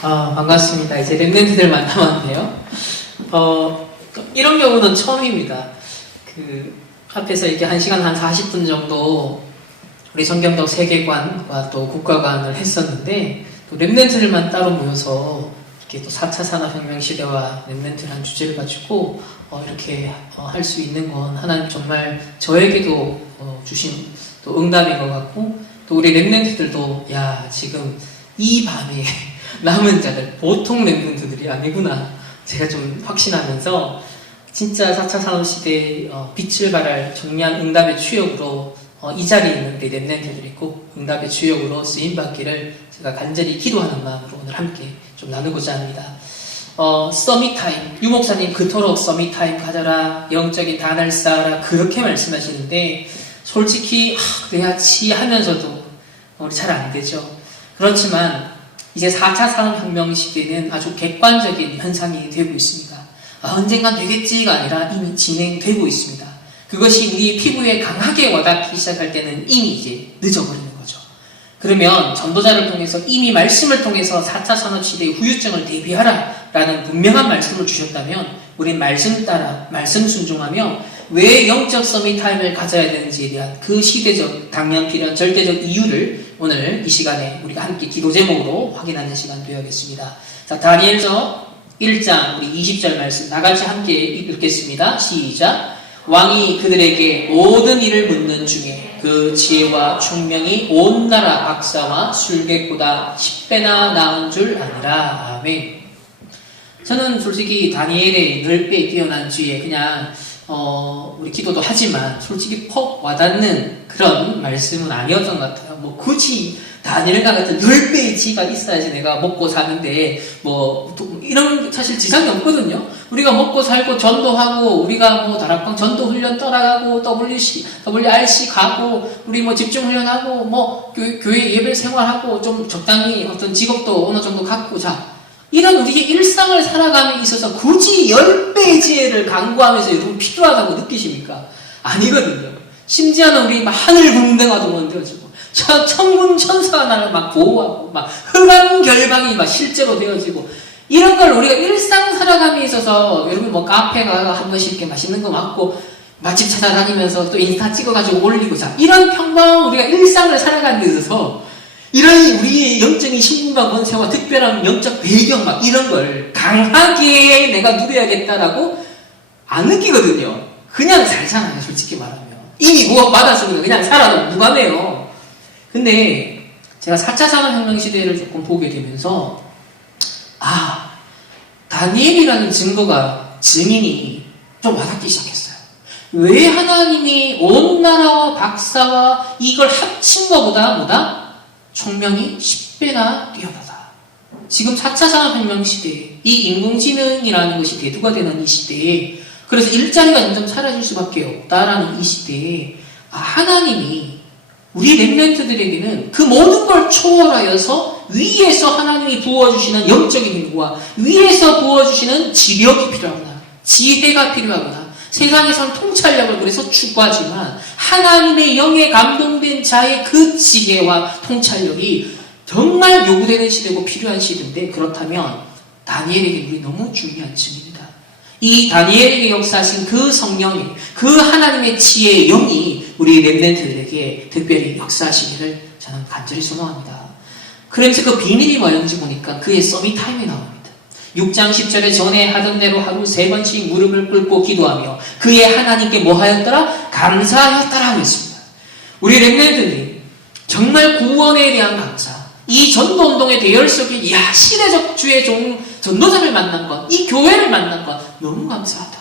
반갑습니다. 이제 랩런트들 만나봤네요. 이런 경우는 처음입니다. 앞에서 이렇게 1시간 한 40분 정도 우리 성경적 세계관과 또 국가관을 했었는데, 또 랩런트들만 따로 모여서 이렇게 또 4차 산업혁명 시대와 랩런트라는 주제를 가지고 이렇게 할 수 있는 건 하나님 정말 저에게도 주신 또 응답인 것 같고, 또 우리 랩런트들도 지금 이 밤에 남은 자들 보통 랩런트들이 아니구나 제가 좀 확신하면서, 진짜 4차 산업시대에 빛을 발할 정량 응답의 추역으로 이 자리에 있는 우리 랩런트들이 꼭 응답의 추역으로 쓰임받기를 제가 간절히 기도하는 마음으로 오늘 함께 좀 나누고자 합니다. 서밋타임, 유목사님 그토록 서밋타임 가져라, 영적인 단을 쌓아라 그렇게 말씀하시는데, 솔직히 그래야지 하면서도 우리 잘 안 되죠. 그렇지만 이제 4차 산업혁명 시대는 아주 객관적인 현상이 되고 있습니다. 언젠간 되겠지가 아니라 이미 진행되고 있습니다. 그것이 우리 피부에 강하게 와닿기 시작할 때는 이미 이제 늦어버리는 거죠. 그러면 전도자를 통해서 이미 말씀을 통해서 4차 산업시대의 후유증을 대비하라 라는 분명한 말씀을 주셨다면, 우린 말씀 따라 말씀 순종하며 왜 영적 서밋타임을 가져야 되는지에 대한 그 시대적 당연 필요한 절대적 이유를 오늘 이 시간에 우리가 함께 기도 제목으로 확인하는 시간 되어야겠습니다. 자, 다니엘서 1장 우리 20절 말씀 나같이 함께 읽겠습니다. 시작. 왕이 그들에게 모든 일을 묻는 중에 그 지혜와 총명이 온 나라 박사와 술객보다 10배나 나은 줄 아니라. 아멘. 저는 솔직히 다니엘의 10배 뛰어난 지혜, 그냥 우리 기도도 하지만 솔직히 퍽 와닿는 그런 말씀은 아니었던 것 같아요. 굳이 다니엘과 같은 10배의 지혜가 있어야지 내가 먹고 사는데 이런 사실 지장이 없거든요. 우리가 먹고 살고 전도하고, 우리가 다락방 전도 훈련 떠나가고, WRC 가고, 우리 집중 훈련하고, 교회 예배 생활하고, 좀 적당히 어떤 직업도 어느 정도 갖고, 이런 우리의 일상을 살아감에 있어서 굳이 10배의 지혜를 강구하면서 여러분 필요하다고 느끼십니까? 아니거든요. 심지어는 우리 하늘 궁대가도 만들어지고, 천군 천사가 나를 보호하고, 흑암 결방이 실제로 되어지고, 이런 걸 우리가 일상 살아감에 있어서, 여러분 카페 가서 한 번씩 이렇게 맛있는 거 먹고, 맛집 찾아다니면서 또 인스타 찍어가지고 올리고, 이런 평범한 우리가 일상을 살아가는 데 있어서, 이런 우리의 영적인 신분과 권세와 특별한 영적 배경 이런 걸 강하게 내가 누려야겠다라고 안 느끼거든요. 그냥 살잖아요, 솔직히 말하면. 이미 받았으니까 그냥 살아도 무관해요. 근데 제가 4차 산업혁명 시대를 조금 보게 되면서, 다니엘이라는 증인이 좀 와닿기 시작했어요. 왜 하나님이 온 나라와 박사와 이걸 합친 것보다 총명이 10배나 뛰어나다. 지금 4차 산업혁명 시대에 이 인공지능이라는 것이 대두가 되는 이 시대에, 그래서 일자리가 점점 사라질 수밖에 없다라는 이 시대에 하나님이 우리 랩런트들에게는 그 모든 걸 초월하여서 위에서 하나님이 부어주시는 영적인 힘과 위에서 부어주시는 지력이 필요하구나, 지혜가 필요하구나, 세상에선 통찰력을 그래서 추구하지만 하나님의 영에 감동된 자의 그 지혜와 통찰력이 정말 요구되는 시대고 필요한 시대인데, 그렇다면 다니엘에게 우리 너무 중요한 증입니다. 이 다니엘에게 역사하신 그 성령이, 그 하나님의 지혜의 영이 우리 랩런트들에게 특별히 역사하시기를 저는 간절히 소망합니다. 그러면서 그 비밀이 뭐였는지 보니까 그의 서밋타임이 나옵니다. 6장 10절에 전에 하던 대로 하루 3번씩 무릎을 꿇고 기도하며 그의 하나님께 뭐하였더라? 감사하였더라 하였습니다. 우리 랩런트들이 정말 구원에 대한 감사, 이 전도운동의 대열 속에 시대적 주의 전도자를 만난 것, 이 교회를 만난 것 너무 감사하다.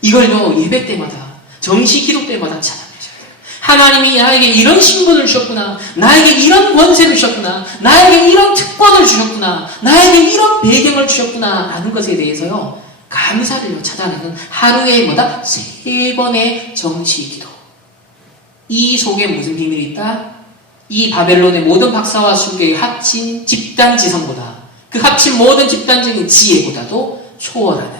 이걸요 예배 때마다, 정시 기도 때마다 찬양하셔야 돼요. 하나님이 나에게 이런 신분을 주셨구나, 나에게 이런 권세를 주셨구나, 나에게 이런 특권을 주셨구나, 나에게 이런 배경을 주셨구나 라는 것에 대해서요 감사를 찾아내는 하루에 3번의 정시 기도. 이 속에 무슨 비밀이 있다? 이 바벨론의 모든 박사와 술객의 합친 집단지성보다, 그 합친 모든 집단적인 지혜보다도 초월하는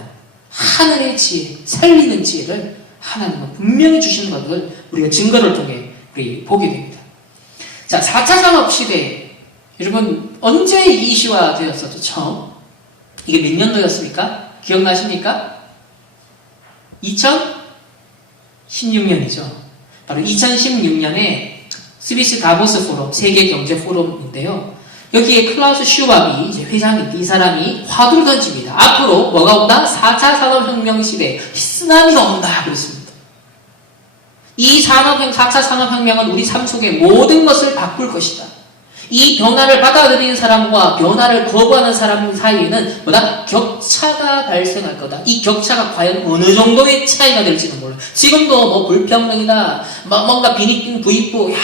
하늘의 지혜, 살리는 지혜를 하나님은 분명히 주시는 것을 우리가 증거를 통해 우리 보게 됩니다. 자, 4차 산업 시대에 여러분, 언제 이 이슈가 되었었죠? 처음? 이게 몇 년도였습니까? 기억나십니까? 2016년이죠. 바로 2016년에 스위스 다보스 포럼, 세계 경제 포럼인데요. 여기에 클라우스 슈밥이 이제 회장인 이 사람이 화두를 던집니다. 앞으로 뭐가 온다? 4차 산업혁명 시대 쓰나미가 온다 그랬습니다. 이 4차 산업혁명은 우리 삶 속의 모든 것을 바꿀 것이다. 이 변화를 받아들이는 사람과 변화를 거부하는 사람 사이에는 뭐다? 격차가 발생할 거다. 이 격차가 과연 어느 정도의 차이가 될지는 몰라요. 지금도 뭐 불평등이다, 뭔가 비닉 부익부,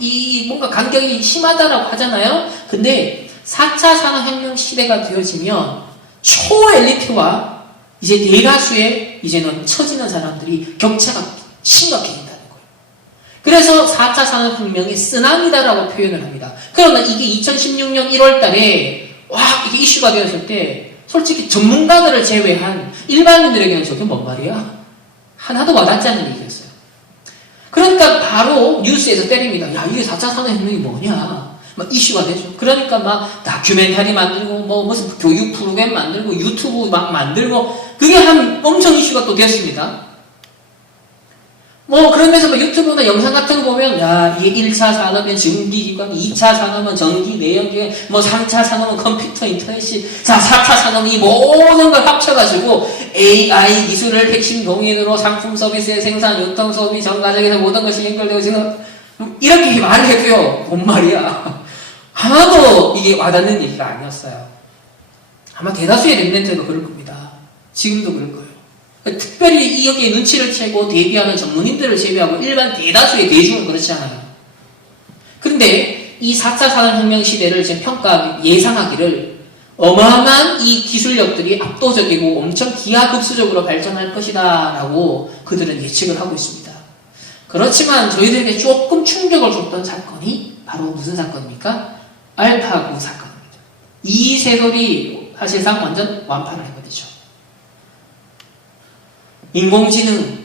이 뭔가 간격이 심하다라고 하잖아요. 근데 4차 산업혁명 시대가 되어지면 초엘리트와 이제 대다수의 이제는 처지는 사람들이 격차가 심각해진다는 거예요. 그래서 4차 산업혁명이 쓰나미다라고 표현을 합니다. 그러나 이게 2016년 1월 달에 이게 이슈가 되었을 때 솔직히 전문가들을 제외한 일반인들에게는 저게 뭔 말이야? 하나도 와닿지 않는 얘기였어요. 그러니까 바로 뉴스에서 때립니다. 야, 이게 4차 산업혁명이 뭐냐? 막 이슈가 되죠. 그러니까 막 다큐멘터리 만들고 무슨 교육 프로그램 만들고 유튜브 막 만들고 그게 한 엄청 이슈가 또 됐습니다. 그러면서 유튜브나 영상 같은 거 보면, 이게 1차 산업은 전기기관, 2차 산업은 전기, 내연기관, 3차 산업은 컴퓨터, 인터넷이, 4차 산업은 이 모든 걸 합쳐가지고, AI 기술을 핵심 동인으로 상품 서비스의 생산, 유통, 소비, 전 과정에서 모든 것이 연결되고, 지금, 이렇게 말을 해도요, 뭔 말이야. 하나도 이게 와닿는 얘기가 아니었어요. 아마 대다수의 랩런트도 그럴 겁니다. 지금도 그럴 거예요. 특별히 여기에 눈치를 채고 대비하는 전문인들을 제외하고 일반 대다수의 대중은 그렇지 않아요. 그런데 이 4차 산업혁명 시대를 지금 예상하기를 어마어마한 이 기술력들이 압도적이고 엄청 기하급수적으로 발전할 것이다 라고 그들은 예측을 하고 있습니다. 그렇지만 저희들에게 조금 충격을 줬던 사건이 바로 무슨 사건입니까? 알파고 사건입니다. 이 세돌이 사실상 완전 완파를 해버리죠. 인공지능,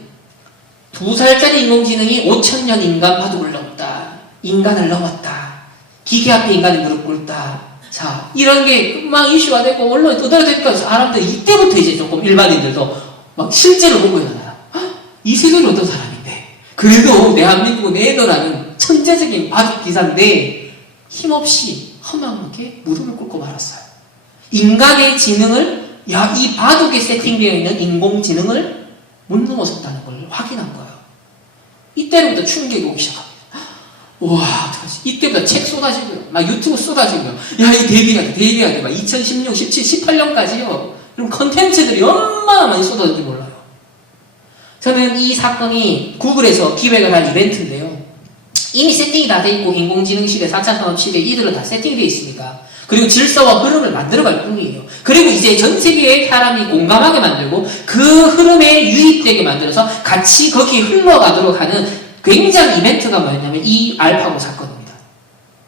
2살짜리 인공지능이 5,000년 인간 바둑을 넘다. 인간을 넘었다. 기계 앞에 인간이 무릎 꿇다. 자, 이런 게 막 이슈가 되고 언론에 떠들어대니까 사람들이 이때부터 이제 조금 일반인들도 막 실제로 보고 일어나요. 이세돌이 어떤 사람인데 그래도 대한민국은 애도라는 천재적인 바둑 기사인데 힘없이 허망하게 무릎을 꿇고 말았어요. 인간의 지능을 이 바둑에 세팅되어 있는 인공지능을 못 넘어섰다는 걸 확인한 거예요. 이때부터 충격이 오기 시작합니다. 와, 어떡하지? 이때부터 책 쏟아지고요. 막 유튜브 쏟아지고요. 야, 이 데뷔해야 돼. 막 2016, 17, 18년까지요. 이런 컨텐츠들이 얼마나 많이 쏟아질지 몰라요. 저는 이 사건이 구글에서 기획을 한 이벤트인데요. 이미 세팅이 다 돼 있고 인공지능 시대, 4차 산업 시대 이들은 다 세팅되어 있습니다. 그리고 질서와 흐름을 만들어갈 뿐이에요. 그리고 이제 전 세계의 사람이 공감하게 만들고 그 흐름에 유입되게 만들어서 같이 거기에 흘러가도록 하는 굉장히 이벤트가 뭐였냐면 이 알파고 사건입니다.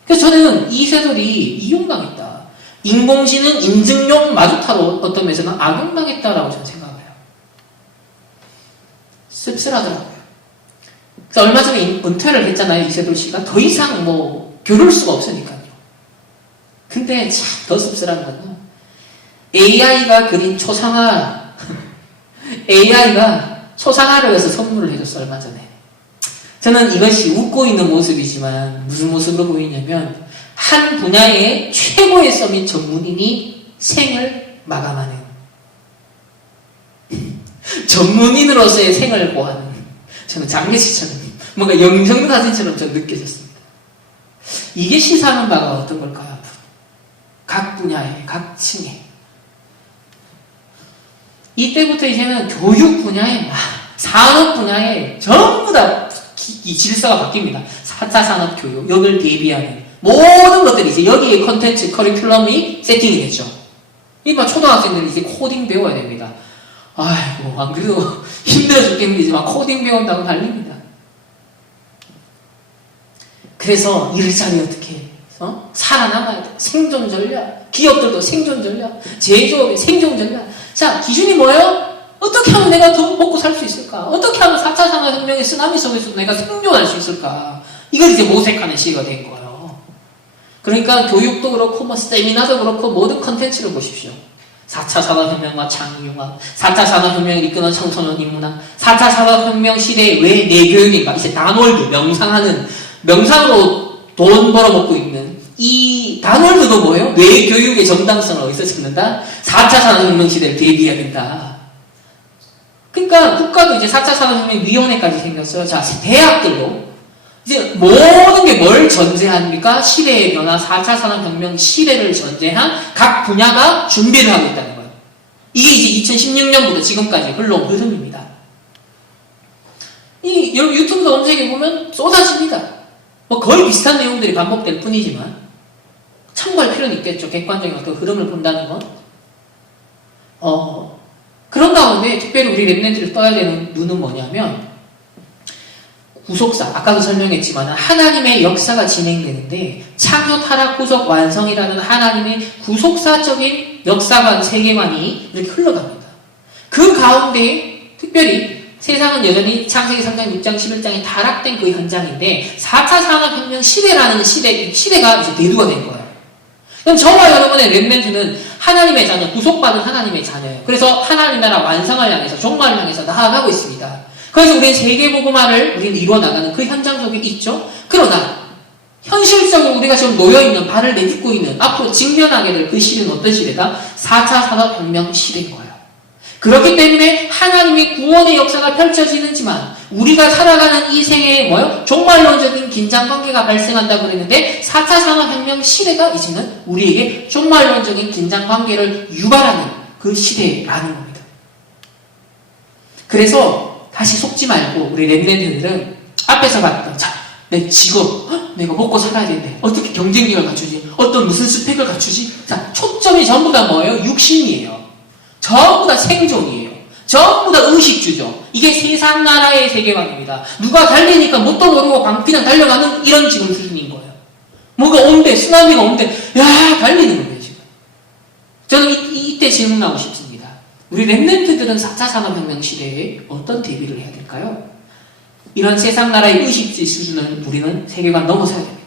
그래서 저는 이 세돌이 이용당했다. 인공지능 인증용 마주타로 어떤 면에서는 악용당했다라고 저는 생각을 해요. 씁쓸하더라고요. 그래서 얼마 전에 은퇴를 했잖아요. 이세돌 씨가. 더 이상 겨룰 수가 없으니까요. 근데 참 더 씁쓸한 건 AI가 그린 초상화 AI가 초상화를 해서 선물을 해줬어 얼마 전에. 저는 이것이 웃고 있는 모습이지만 무슨 모습으로 보이냐면 한 분야의 최고의 서밋 전문인이 생을 마감하는 전문인으로서의 생을 보하는 저는 장례식처럼 뭔가 영정사진처럼 좀 느껴졌습니다. 이게 시사하는 바가 어떤 걸까요? 각 분야에, 각 층에. 이때부터 이제는 교육 분야에, 산업 분야에 전부 다 이 질서가 바뀝니다. 4차 산업 교육, 여기를 대비하는 모든 것들이 이제 여기에 컨텐츠, 커리큘럼이 세팅이 됐죠. 초등학생들이 이제 코딩 배워야 됩니다. 아이고, 안 그래도 힘들어 죽겠는데 코딩 배운다고 달립니다. 그래서 일자리 어떻게 살아남아야 돼. 생존 전략. 기업들도 생존 전략. 제조업의 생존 전략. 자, 기준이 뭐예요? 어떻게 하면 내가 돈 먹고 살 수 있을까? 어떻게 하면 4차 산업혁명의 쓰나미 속에서도 내가 생존할 수 있을까? 이걸 이제 모색하는 시기가 된 거예요. 그러니까 교육도 그렇고 뭐 세미나도 그렇고 모든 컨텐츠를 보십시오. 4차 산업혁명과 창의융합, 4차 산업혁명을 이끄는 청소년 인문학, 4차 산업혁명 시대에 왜 내교육인가? 이제 다놀드, 명상으로 돈 벌어먹고 있는 이 다놀드도 뭐예요? 뇌교육의 정당성을 어디서 찾는다? 4차 산업혁명 시대를 대비해야 된다. 그러니까 국가도 이제 4차 산업혁명위원회까지 생겼어요. 자, 대학들도 이제 모든 게 뭘 전제합니까? 시대의 변화, 4차 산업혁명 시대를 전제한 각 분야가 준비를 하고 있다는 거예요. 이게 이제 2016년부터 지금까지 흘러온 흐름입니다. 이 유튜브 검색해 보면 쏟아집니다. 뭐 거의 비슷한 내용들이 반복될 뿐이지만 참고할 필요는 있겠죠. 객관적인 어떤 흐름을 본다는 건. 그런 가운데 특별히 우리 랩런트를 떠야 되는 눈은 뭐냐면 구속사, 아까도 설명했지만 하나님의 역사가 진행되는데 창조, 타락, 구속, 완성이라는 하나님의 구속사적인 역사관, 세계관이 이렇게 흘러갑니다. 그 가운데 특별히 세상은 여전히 창세기 3장, 6장, 11장에 타락된 그 현장인데 4차 산업혁명 시대라는 시대가 이제 대두가 된 거예요. 그럼 저와 여러분의 렘넌트는 하나님의 자녀, 구속받은 하나님의 자녀예요. 그래서 하나님 나라 완성을 향해서, 종말을 향해서 나아가고 있습니다. 그래서 우리는 세계복음화를 우리는 이루어나가는 그 현장 속에 있죠. 그러나 현실적으로 우리가 지금 놓여있는, 발을 내딛고 있는, 앞으로 직면하게 될 그 시대는 어떤 시대다? 4차 산업혁명 시대인 거예요. 그렇기 때문에 하나님의 구원의 역사가 펼쳐지는지만 우리가 살아가는 이 생에 종말론적인 긴장관계가 발생한다고 그랬는데 4차 산업혁명 시대가 이제는 우리에게 종말론적인 긴장관계를 유발하는 그 시대라는 겁니다. 그래서 다시 속지 말고 우리 렘넌트들은 앞에서 봤던 내 직업, 내가 먹고 살아야 되는데 어떻게 경쟁력을 갖추지? 어떤 무슨 스펙을 갖추지? 자, 초점이 전부 다 뭐예요? 육신이에요. 전부 다 생존이에요. 전부 다 의식주죠. 이게 세상 나라의 세계관입니다. 누가 달리니까 뭣도 모르고 방피랑 달려가는 이런 지금 수준인 거예요. 뭐가 온대, 쓰나미가 온대, 야 달리는 거예요 지금. 저는 이때 질문하고 싶습니다. 우리 렘넌트들은 4차 산업혁명 시대에 어떤 대비를 해야 될까요? 이런 세상 나라의 의식주의 수준을 우리는 세계관 넘어서야 됩니다.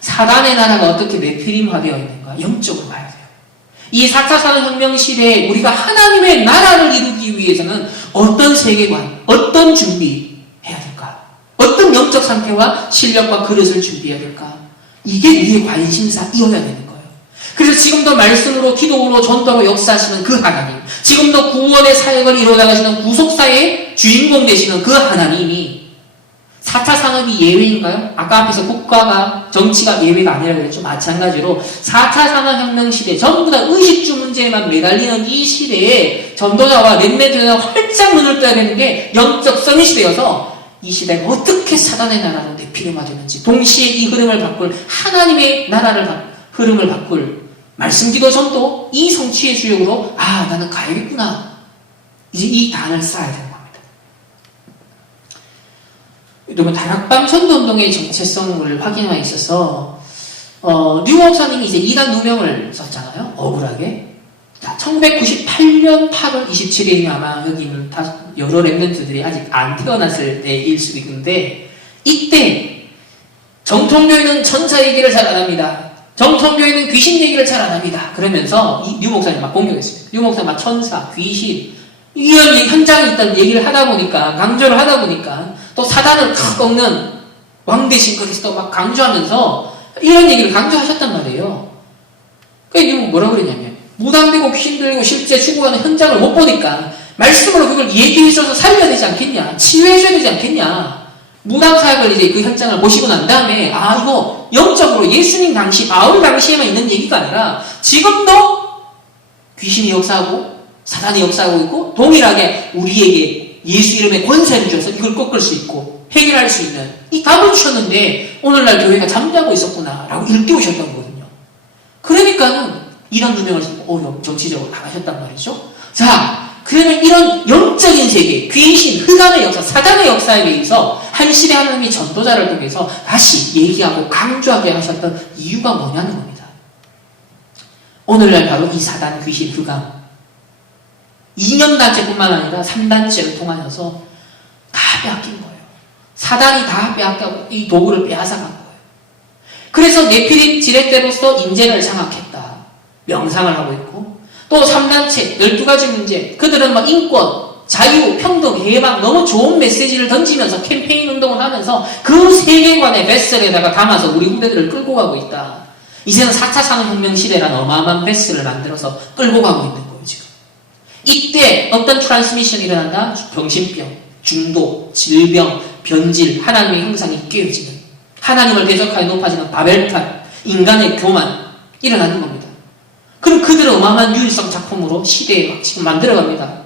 사단의 나라가 어떻게 네피림화되어 있는가? 영적으로 봐야 돼요. 이 4차 산업혁명 시대에 우리가 하나님의 나라를 이루기 위해서는 어떤 세계관, 어떤 준비해야 될까? 어떤 영적 상태와 실력과 그릇을 준비해야 될까? 이게 우리의 관심사이어야 되는 거예요. 그래서 지금도 말씀으로, 기도로, 전도로 역사하시는 그 하나님, 지금도 구원의 사역을 이루어나가시는 구속사의 주인공 되시는 그 하나님이 4차 산업이 예외인가요? 아까 앞에서 국가가, 정치가 예외가 아니라고 그랬죠. 마찬가지로 4차 산업혁명 시대, 전부 다 의식주 문제에만 매달리는 이 시대에 전도자와 렘넌트가 활짝 눈을 떠야 되는 게 영적 선의 시대여서 이 시대가 어떻게 사단의 나라로 내피림화되는지, 동시에 이 흐름을 바꿀 하나님의 나라를 흐름을 바꿀 말씀기도 전도, 이 성취의 주역으로 나는 가야겠구나. 이제 이 단을 쌓아야 되는 겁니다. 여러분, 다락방 전도운동의 정체성을 확인함에 있어서 류 목사님이 이제 이단 누명을 썼잖아요. 억울하게. 자, 1998년 8월 27일이면 아마 여기 있는 여러 렘넌트들이 아직 안 태어났을 때일 수도 있는데, 이때 정통교회는 천사 얘기를 잘 안 합니다. 정통교회는 귀신 얘기를 잘 안 합니다. 그러면서 류 목사님 막 공격했습니다. 류 목사님 막 천사, 귀신, 이런 현장에 있다는 얘기를 하다 보니까, 강조를 하다 보니까, 또 사단을 탁 꺾는 왕 대신 거기서 또 막 강조하면서 이런 얘기를 강조하셨단 말이에요. 그러니까 뭐라고 그랬냐면, 무당되고 귀신 들리고 실제 죽어가는 현장을 못 보니까 말씀으로 그걸 얘기해줘서 살려야 되지 않겠냐, 치유해줘야 되지 않겠냐. 무당사역을 이제 그 현장을 보시고 난 다음에 이거 영적으로 예수님 당시, 바울 당시에만 있는 얘기가 아니라 지금도 귀신이 역사하고 사단이 역사하고 있고 동일하게 우리에게 예수 이름의 권세를 주셔서 이걸 꺾을 수 있고 해결할 수 있는 이 답을 주셨는데 오늘날 교회가 잠자고 있었구나 라고 일깨우셨던 거거든요. 그러니까는 이런 누명을 정치적으로 나가셨단 말이죠. 자, 그러면 이런 영적인 세계, 귀신, 흑암의 역사, 사단의 역사에 대해서 한 시대 하나님이 전도자를 통해서 다시 얘기하고 강조하게 하셨던 이유가 뭐냐는 겁니다. 오늘날 바로 이 사단, 귀신, 흑암 2년단체뿐만 아니라 3단체를 통하여서 다 빼앗긴 거예요. 사단이 다 빼앗고 이 도구를 빼앗아간 거예요. 그래서 네피림 지렛대로서 인재를 장악했다. 명상을 하고 있고, 또 3단체, 12가지 문제, 그들은 막 인권, 자유, 평등, 해방, 너무 좋은 메시지를 던지면서 캠페인 운동을 하면서 그 세계관의 뱃슬에다가 담아서 우리 후대들을 끌고 가고 있다. 이제는 4차 산업혁명 시대라는 어마어마한 뱃슬을 만들어서 끌고 가고 있는 거예요, 지금. 이때 어떤 트랜스미션이 일어난다? 병신병, 중독, 질병, 변질, 하나님의 형상이 깨어지는, 하나님을 대적하여 높아지는 바벨탑, 인간의 교만, 일어나는 겁니다. 그럼 그들은 어마어마한 유일성 작품으로 시대에 막 지금 만들어갑니다.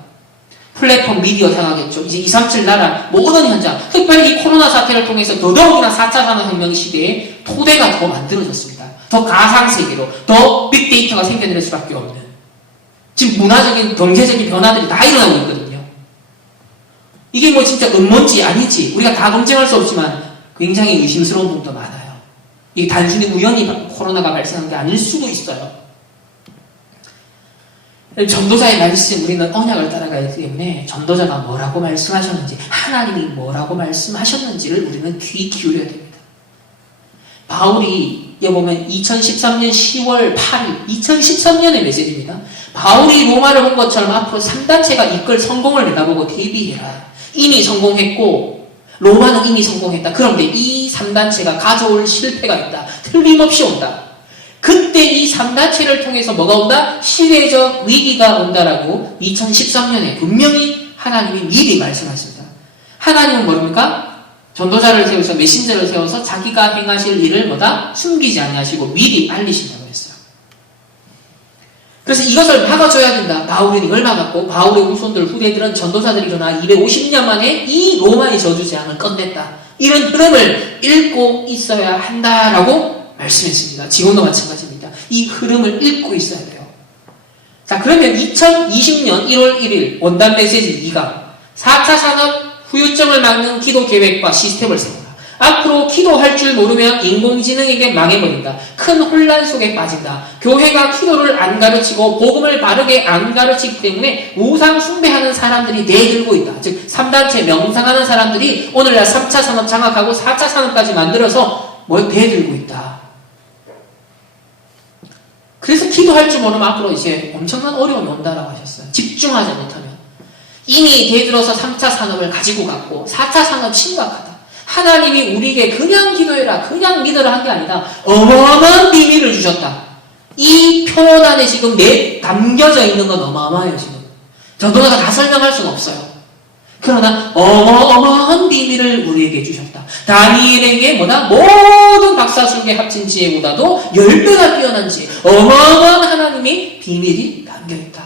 플랫폼 미디어 향하겠죠. 이제 237 나라 모든 현장, 특별히 이 코로나 사태를 통해서 더더욱이나 4차 산업혁명 시대에 토대가 더 만들어졌습니다. 더 가상세계로, 더 빅데이터가 생겨낼 수밖에 없는, 지금 문화적인, 경제적인 변화들이 다 일어나고 있거든요. 이게 뭐 진짜 음모인지 아닌지 우리가 다 검증할 수 없지만 굉장히 의심스러운 부분도 많아요. 이게 단순히 우연히 코로나가 발생한 게 아닐 수도 있어요. 전도자의 말씀, 우리는 언약을 따라가야 하기 때문에 전도자가 뭐라고 말씀하셨는지, 하나님이 뭐라고 말씀하셨는지를 우리는 귀 기울여야 됩니다. 바울이 보면 2013년 10월 8일 2013년의 메시지입니다. 바울이 로마를 본 것처럼 앞으로 3단체가 이끌 성공을 내다보고 대비해라. 이미 성공했고 로마는 이미 성공했다. 그런데 이 3단체가 가져올 실패가 있다. 틀림없이 온다. 그때 이 3단체를 통해서 뭐가 온다? 시대적 위기가 온다라고 2013년에 분명히 하나님이 미리 말씀하십니다. 하나님은 뭡니까? 전도자를 세워서, 메신저를 세워서 자기가 행하실 일을 뭐다? 숨기지 아니하시고 미리 알리신다고 했어요. 그래서 이것을 막아줘야 된다. 바울은 이걸 막았고, 바울의 후손들, 후대들은 전도자들이 일어나 250년 만에 이 로마의 저주 재앙을 끝냈다. 이런 흐름을 읽고 있어야 한다라고 말씀했습니다. 지금도 마찬가지입니다. 이 흐름을 읽고 있어야 돼요. 자, 그러면 2020년 1월 1일 원단 메시지 2강 4차 산업 후유증을 막는 기도 계획과 시스템을 세워라. 앞으로 기도할 줄 모르면 인공지능에게 망해버린다. 큰 혼란 속에 빠진다. 교회가 기도를 안 가르치고 복음을 바르게 안 가르치기 때문에 우상 숭배하는 사람들이 내들고 있다. 즉 3단체 명상하는 사람들이 오늘날 3차 산업 장악하고 4차 산업까지 만들어서 뭘 대들고 있다. 그래서 기도할 줄 모르면 앞으로 이제 엄청난 어려움이 온다라고 하셨어요. 집중하지 못하면. 이미 대들어서 3차 산업을 가지고 갔고 4차 산업 심각하다. 하나님이 우리에게 그냥 기도해라, 그냥 믿어라 한 게 아니다. 어마어마한 비밀을 주셨다. 이 표현 안에 지금 담겨져 있는 건 어마어마해요. 지금 전도자가 다 설명할 수는 없어요. 그러나 어마어마한 비밀을 우리에게 주셨다. 다니엘에게 뭐다? 모든 박사술계 합친 지혜보다도 10배나 뛰어난 지혜, 어마어마한 하나님의 비밀이 담겨있다.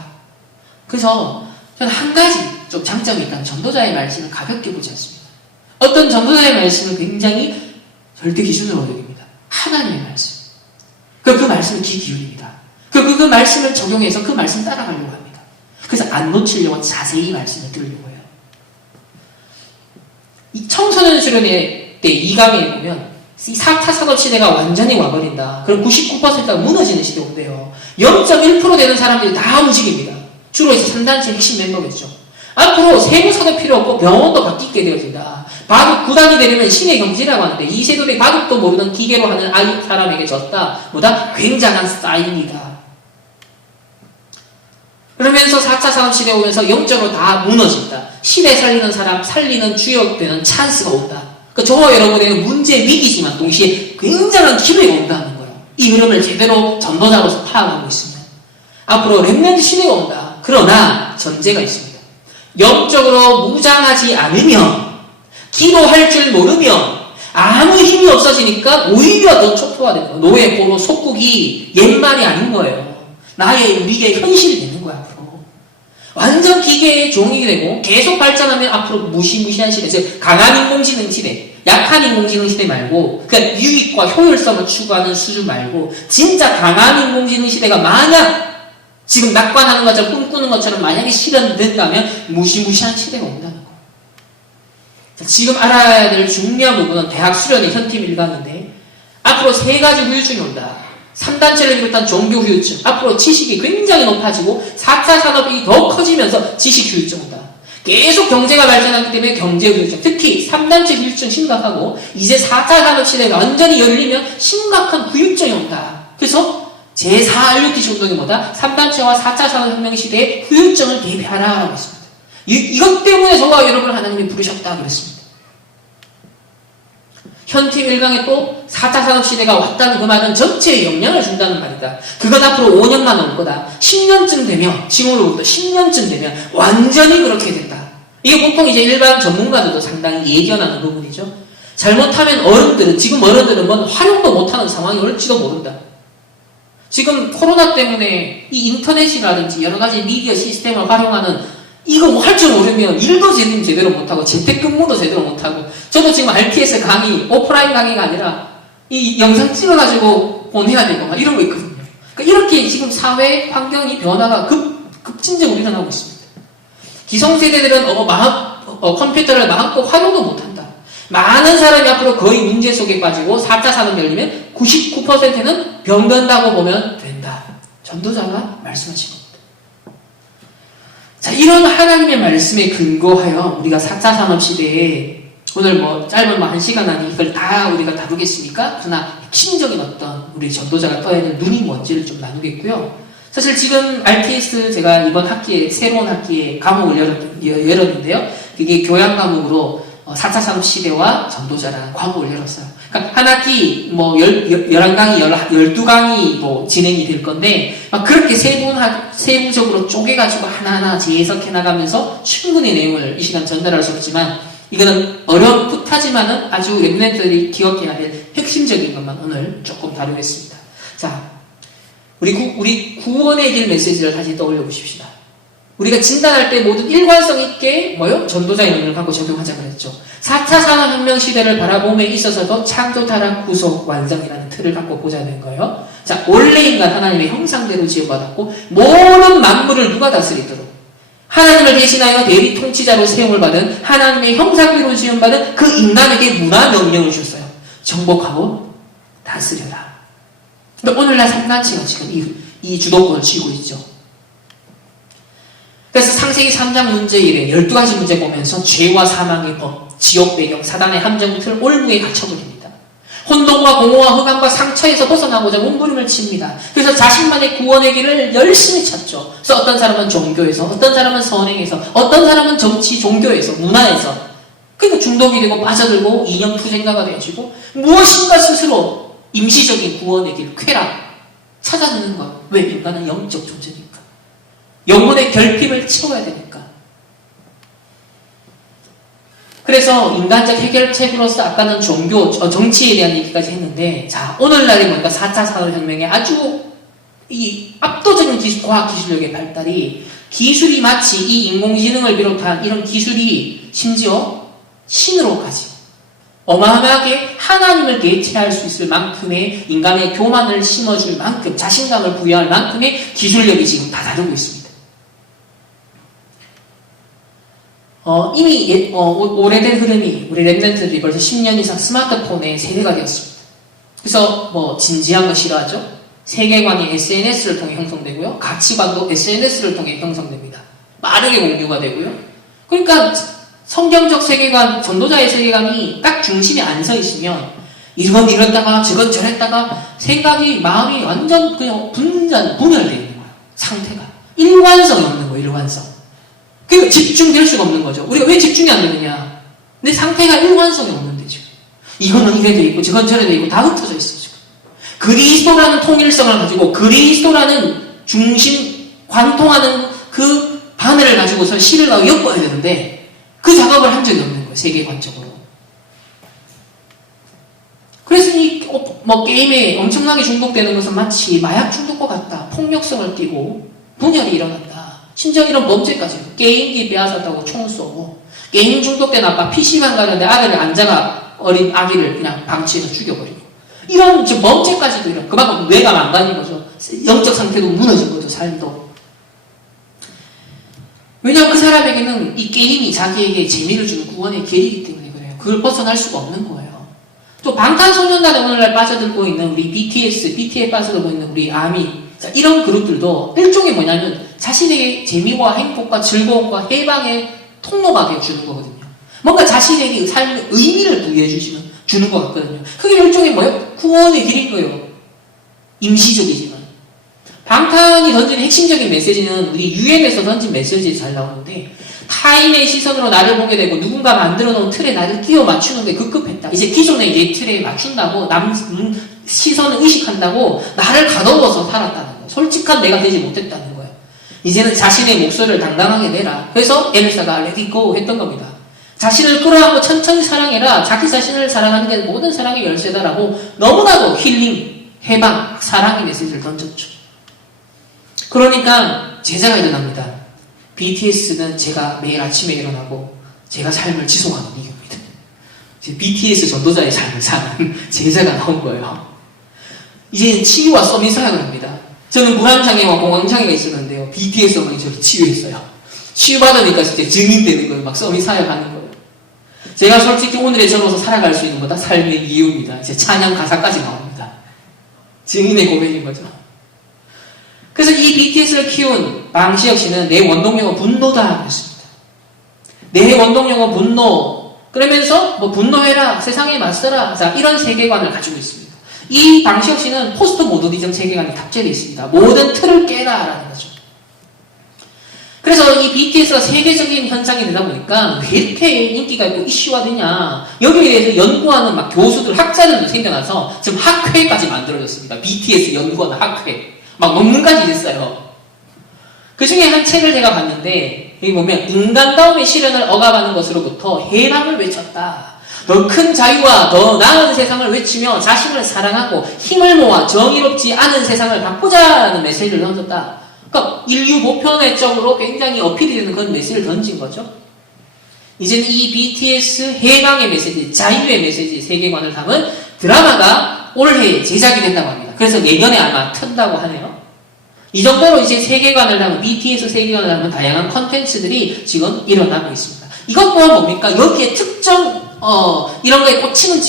그래서 저는 한 가지 좀 장점이 있다면 전도자의 말씀을 가볍게 보지 않습니다. 어떤 전도자의 말씀을 굉장히 절대 기준으로 여깁니다. 하나님의 말씀. 그 말씀을 귀 기울입니다. 그 말씀을 적용해서 그 말씀 따라가려고 합니다. 그래서 안 놓치려고 자세히 말씀을 들으려고 해요. 이 청소년 수련회 때 2강에 보면 이 4차 산업시대가 완전히 와버린다. 그럼 99%가 무너지는 시대 온대요. 0.1% 되는 사람들이 다 움직입니다. 주로 이제 3단체 핵심 멤버겠죠. 앞으로 세무사도 필요 없고 병원도 바뀌게 되어진다. 바둑 구단이 되려면 신의 경지라고 하는데 이 세돌이 바둑도 모르는 기계로 하는 아이 사람에게 졌다. 뭐다? 굉장한 사인이다. 그러면서 4차 산업시대 오면서 영적으로 다 무너진다. 시대 살리는 사람, 살리는 주역되는 찬스가 온다. 저와 여러분에게는 문제 위기지만 동시에 굉장한 기회가 온다는 거예요. 이 흐름을 제대로 전도자로서 파악하고 있습니다. 앞으로 렘넌트 시대가 온다. 그러나 전제가 있습니다. 영적으로 무장하지 않으면, 기도할 줄 모르면 아무 힘이 없어지니까 오히려 더 촉토화되는 거예요. 노예, 포로, 속국이 옛말이 아닌 거예요. 우리의 현실이 되는 거야. 앞으로 완전 기계의 종이 되고 계속 발전하면 앞으로 무시무시한 시대, 즉 강한 인공지능 시대, 약한 인공지능 시대 말고, 그러니까 유익과 효율성을 추구하는 수준 말고 진짜 강한 인공지능 시대가 만약 지금 낙관하는 것처럼 꿈꾸는 것처럼 만약에 실현된다면 무시무시한 시대가 온다는 거예요. 지금 알아야 될 중요한 부분은 대학 수련의 현팀 1강인데 앞으로 3가지 후유증이 온다. 3단체를 비롯한 종교 후유증, 앞으로 지식이 굉장히 높아지고 4차 산업이 더 커지면서 지식 후유증 온다. 계속 경제가 발전하기 때문에 경제 후유증, 특히 3단체 후유증 심각하고 이제 4차 산업시대가 완전히 열리면 심각한 후유증이 온다. 그래서 제4 알류티시 운동이 뭐다? 3단체와 4차 산업혁명 시대의 후유증을 대비하라고 했습니다. 이것 때문에 저와 여러분을 하나님이 부르셨다 그랬습니다. 현팀 1강에 또 4차 산업시대가 왔다는 그 말은 전체에 영향을 준다는 말이다. 그건 앞으로 5년만 올 거다. 10년쯤 되면, 지금으로부터 10년쯤 되면 완전히 그렇게 된다. 이게 보통 이제 일반 전문가들도 상당히 예견하는 부분이죠. 잘못하면 지금 어른들은 뭐 활용도 못하는 상황이 올지도 모른다. 지금 코로나 때문에 이 인터넷이라든지 여러 가지 미디어 시스템을 활용하는 이거 뭐 할 줄 모르면 일도 제대로 못하고 재택근무도 제대로 못하고 저도 지금 RTS 강의, 오프라인 강의가 아니라 이 영상 찍어가지고 보내야 되고 막 이런 거 있거든요. 그러니까 이렇게 지금 사회 환경이 변화가 급진적으로 일어나고 있습니다. 기성세대들은 컴퓨터를 마음껏 활용도 못한다. 많은 사람이 앞으로 거의 문제 속에 빠지고 4차 산업이 열리면 99%는 병든다고 보면 된다. 전도자가 말씀하신 겁니다. 자, 이런 하나님의 말씀에 근거하여 우리가 4차 산업 시대에 오늘 뭐 짧은 1시간 안에 이걸 다 우리가 다루겠습니까? 그러나 핵심적인 어떤 우리 전도자가 떠야 될 눈이 뭔지를 좀 나누겠고요. 사실 지금 RTS 제가 이번 학기에 새로운 학기에 과목을 열었는데요. 그게 교양 과목으로 4차 산업 시대와 전도자라는 과목을 열었어요. 그러니까 한 학기 뭐 11강의, 12강의 뭐 진행이 될 건데 막 그렇게 세부적으로 쪼개가지고 하나하나 재해석해 나가면서 충분히 내용을 이 시간 전달할 수 없지만 이거는 어렴풋하지만은 아주 랩런트들이 기억해야 될 핵심적인 것만 오늘 조금 다루겠습니다. 자, 우리 구원의 길 메시지를 다시 떠올려 보십시다. 우리가 진단할 때 모두 일관성 있게 전도자의 능력을 갖고 적용하자 그랬죠. 4차 산업혁명 시대를 바라봄에 있어서도 창조, 타락, 구속, 완성이라는 틀을 갖고 보자는 거예요. 자, 원래 인간 하나님의 형상대로 지어받았고 모든 만물을 누가 다스리도록 하나님을 대신하여 대리 통치자로 세움을 받은 하나님의 형상대로 지음받은 그 인간에게 문화 명령을 줬어요. 정복하고 다스려라. 근데 오늘날 삼단체가 지금 이 주도권을 쥐고 있죠. 그래서 창세기 3장 문제 1에 12가지 문제 보면서 죄와 사망의 법, 지옥 배경, 사단의 함정 틀 올무에 갇혀버립니다. 혼돈과 공허와 흑암과 상처에서 벗어나고자 몸부림을 칩니다. 그래서 자신만의 구원의 길을 열심히 찾죠. 그래서 어떤 사람은 종교에서, 어떤 사람은 선행에서, 어떤 사람은 정치, 종교에서, 문화에서 그러니까 중독이 되고 빠져들고 이념 투쟁가가 되어지고 무엇인가 스스로 임시적인 구원의 길, 쾌락 찾아내는 것. 왜? 인간은 영적 존재니까. 영혼의 결핍을 채워야 되니까. 그래서 인간적 해결책으로서 아까는 정치에 대한 얘기까지 했는데, 자, 오늘날이 뭔가 4차 산업혁명의 아주 이 압도적인 과학기술력의 발달이 기술이 마치 이 인공지능을 비롯한 이런 기술이 심지어 신으로까지 어마어마하게 하나님을 대체할 수 있을 만큼의 인간의 교만을 심어줄 만큼 자신감을 부여할 만큼의 기술력이 지금 다 다루고 있습니다. 이미 오래된 흐름이 우리 랩런트들이 벌써 10년 이상 스마트폰의 세대가 되었습니다. 그래서 뭐 진지한 거 싫어하죠? 세계관이 SNS를 통해 형성되고요. 가치관도 SNS를 통해 형성됩니다. 빠르게 공유가 되고요. 그러니까 성경적 세계관, 전도자의 세계관이 딱 중심에 안 서 있으면 이건 이랬다가 저건 저랬다가 생각이 마음이 완전 그냥 분열되어 있는 거예요. 상태가. 일관성이 없는 거예요. 일관성. 그러니까 집중될 수가 없는 거죠. 우리가 왜 집중이 안 되느냐? 내 상태가 일관성이 없는데 지금. 이거는 이래 돼 있고 저건 저래 돼 있고 다 흩어져 있어 지금. 그리스도라는 통일성을 가지고 그리스도라는 중심 관통하는 그 바늘을 가지고서 실을 엮어야 되는데 그 작업을 한 적이 없는 거예요. 세계관적으로. 그래서 게임에 엄청나게 중독되는 것은 마치 마약 중독과 같다. 폭력성을 띠고 분열이 일어난다. 심지어 이런 범죄까지 게임기 빼앗았다고 총 쏘고 게임 중독된 아빠 PC방 가는데 아들을 앉아가 어린 아기를 그냥 방치해서 죽여버리고 이런 범죄까지도 이런 그만큼 뇌가 망가진 거죠. 영적 상태도 무너진 거죠. 삶도. 왜냐하면 그 사람에게는 이 게임이 자기에게 재미를 주는 구원의 길이기 때문에 그래요. 그걸 벗어날 수가 없는 거예요. 또 방탄소년단에 오늘날 빠져들고 있는 우리 BTS에 빠져들고 있는 우리 아미 자, 이런 그룹들도 일종의 뭐냐면 자신에게 재미와 행복과 즐거움과 해방의 통로가 되어주는 거거든요. 뭔가 자신에게 삶의 의미를 주는 것 같거든요. 그게 일종의 뭐예요? 구원의 길인 거예요. 임시적이지만. 방탄이 던지는 핵심적인 메시지는 우리 UM에서 던진 메시지에 잘 나오는데, 타인의 시선으로 나를 보게 되고 누군가 만들어 놓은 틀에 나를 끼워 맞추는 게 급급했다. 이제 기존의 내 틀에 맞춘다고, 시선을 의식한다고 나를 가둬워서 살았다는 거예요. 솔직한 내가 되지 못했다는 거예요. 이제는 자신의 목소리를 당당하게 내라. 그래서 엘사가 Let it go 했던 겁니다. 자신을 끌어안고 천천히 사랑해라. 자기 자신을 사랑하는 게 모든 사랑의 열쇠다라고 너무나도 힐링, 해방, 사랑의 메시지를 던졌죠. 그러니까 제자가 일어납니다. BTS는 제가 매일 아침에 일어나고 제가 삶을 지속하는 이유입니다. BTS 전도자의 삶을 사는 제자가 나온 거예요. 이제 치유와 서밋 사역을 합니다. 저는 불안장애와 공황장애가 있었는데요. BTS 어머니 저를 치유했어요. 치유받으니까 진짜 증인되는 거예요. 막 서밋 사역하는 거예요. 제가 솔직히 오늘의 저로서 살아갈 수 있는 거다 삶의 이유입니다. 제 찬양 가사까지 나옵니다. 증인의 고백인 거죠. 그래서 이 BTS를 키운 방시혁 씨는 내 원동력은 분노다 했습니다. 내 원동력은 분노. 그러면서 뭐 분노해라, 세상에 맞서라. 자, 이런 세계관을 가지고 있습니다. 이 방시혁 씨는 포스트 모더니즘 세계관이 탑재되어 있습니다. 모든 틀을 깨라라는 거죠. 그래서 이 BTS가 세계적인 현상이 되다 보니까 왜 이렇게 인기가 있고 이슈가 되냐. 여기에 대해서 연구하는 막 교수들, 학자들도 생겨나서 지금 학회까지 만들어졌습니다. BTS 연구하는 학회. 막 논문까지 됐어요. 그 중에 한 책을 제가 봤는데, 여기 보면, 인간다움의 실현을 억압하는 것으로부터 해방을 외쳤다. 더 큰 자유와 더 나은 세상을 외치며 자신을 사랑하고 힘을 모아 정의롭지 않은 세상을 바꾸자는 메시지를 던졌다. 그러니까 인류 보편의적으로 굉장히 어필이 되는 그런 메시지를 던진 거죠. 이제는 이 BTS 해방의 메시지, 자유의 메시지, 세계관을 담은 드라마가 올해 제작이 된다고 합니다. 그래서 내년에 아마 튼다고 하네요. 이 정도로 이제 세계관을 담은, BTS 세계관을 담은 다양한 컨텐츠들이 지금 일어나고 있습니다. 이것 또한 뭡니까? 여기에 특정, 이런 거에 꽂히는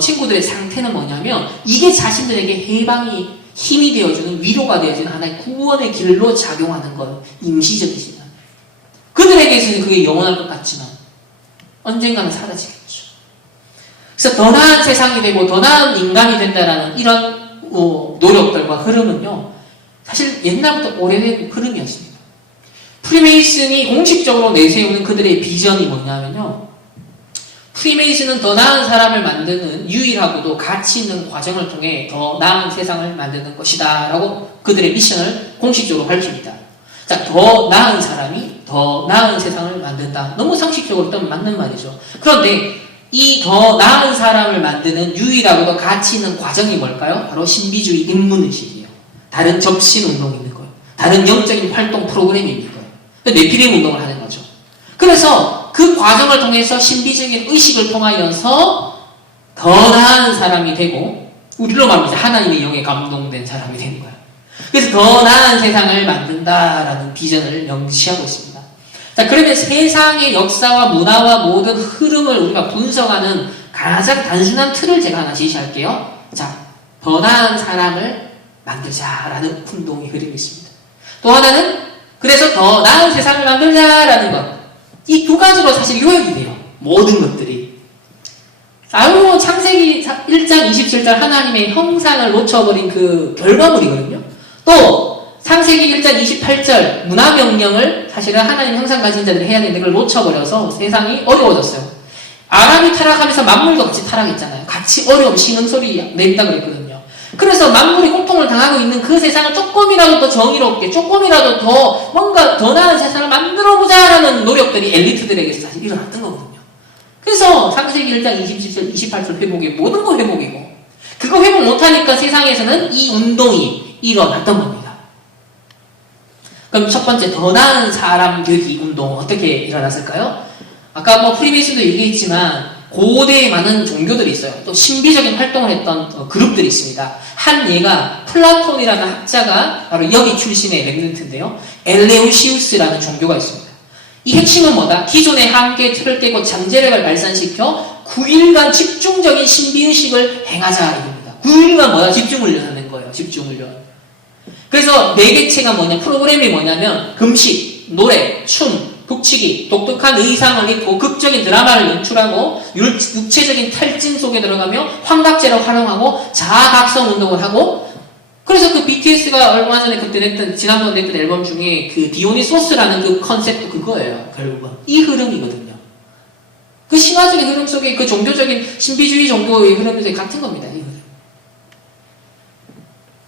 친구들의 상태는 뭐냐면, 이게 자신들에게 해방이 힘이 되어주는, 위로가 되어주는 하나의 구원의 길로 작용하는 거예요. 임시적이지만. 그들에게서는 그게 영원할 것 같지만, 언젠가는 사라지겠죠. 그래서 더 나은 세상이 되고 더 나은 인간이 된다라는 이런 노력들과 흐름은요, 사실 옛날부터 오래된 흐름이었습니다. 프리메이슨이 공식적으로 내세우는 그들의 비전이 뭐냐면요, 프리메이슨은 더 나은 사람을 만드는 유일하고도 가치 있는 과정을 통해 더 나은 세상을 만드는 것이다 라고 그들의 미션을 공식적으로 밝힙니다. 자, 더 나은 사람이 더 나은 세상을 만든다. 너무 상식적으로 또 맞는 말이죠. 그런데 이 더 나은 사람을 만드는 유일하고도 가치 있는 과정이 뭘까요? 바로 신비주의 인문의식이에요. 다른 접신운동이 있는 거예요. 다른 영적인 활동 프로그램이 있는 거예요. 네피림 운동을 하는 거죠. 그래서 그 과정을 통해서 신비적인 의식을 통하여서 더 나은 사람이 되고, 우리로 말하면 하나님의 영에 감동된 사람이 되는 거예요. 그래서 더 나은 세상을 만든다라는 비전을 명시하고 있습니다. 자, 그러면 세상의 역사와 문화와 모든 흐름을 우리가 분석하는 가장 단순한 틀을 제가 하나 제시할게요. 자, 더 나은 사람을 만들자라는 운동의 흐름이 있습니다. 또 하나는, 그래서 더 나은 세상을 만들자라는 것. 이 두 가지로 사실 요약이 돼요. 모든 것들이. 아무로 창세기 1장 27절 하나님의 형상을 놓쳐버린 그 결과물이거든요. 또 창세기 1장 28절 문화명령을 사실은 하나님 형상 가진 자들이 해야 되는 걸 놓쳐버려서 세상이 어려워졌어요. 아람이 타락하면서 만물도 같이 타락했잖아요. 같이 어려움, 신음소리 낸다 그랬거든요. 그래서 만물이 고통을 당하고 있는 그 세상을 조금이라도 더 정의롭게, 조금이라도 더 뭔가 더 나은 세상을 만들어보자라는 노력들이 엘리트들에게서 사실 일어났던 거거든요. 그래서 창세기 1장 27절, 28절 회복이 모든 거 회복이고, 그거 회복 못하니까 세상에서는 이 운동이 일어났던 겁니다. 그럼 첫 번째, 더 나은 사람 되기 운동은 어떻게 일어났을까요? 아까 뭐 프리메이슨도 얘기했지만 고대에 많은 종교들이 있어요. 또 신비적인 활동을 했던 그룹들이 있습니다. 한 예가 플라톤이라는 학자가 바로 여기 출신의 렘넌트인데요. 엘레우시우스라는 종교가 있습니다. 이 핵심은 뭐다? 기존의 한계의 틀을 깨고 잠재력을 발산시켜 9일간 집중적인 신비의식을 행하자 이겁니다. 9일간 뭐다? 집중훈련 하는 거예요. 집중훈련. 그래서 매개체가 뭐냐, 프로그램이 뭐냐면 금식, 노래, 춤, 북치기, 독특한 의상을 입고 극적인 드라마를 연출하고 육체적인 탈진 속에 들어가며 환각제를 활용하고 자아각성 운동을 하고 그래서 그 BTS가 얼마 전에 그때 냈던 지난번 냈던 앨범 중에 그 디오니소스라는 그 컨셉도 그거예요. 결국은 이 흐름이거든요. 그 신화적인 흐름 속에 그 종교적인 신비주의 정도의 흐름이 같은 겁니다. 이 흐름.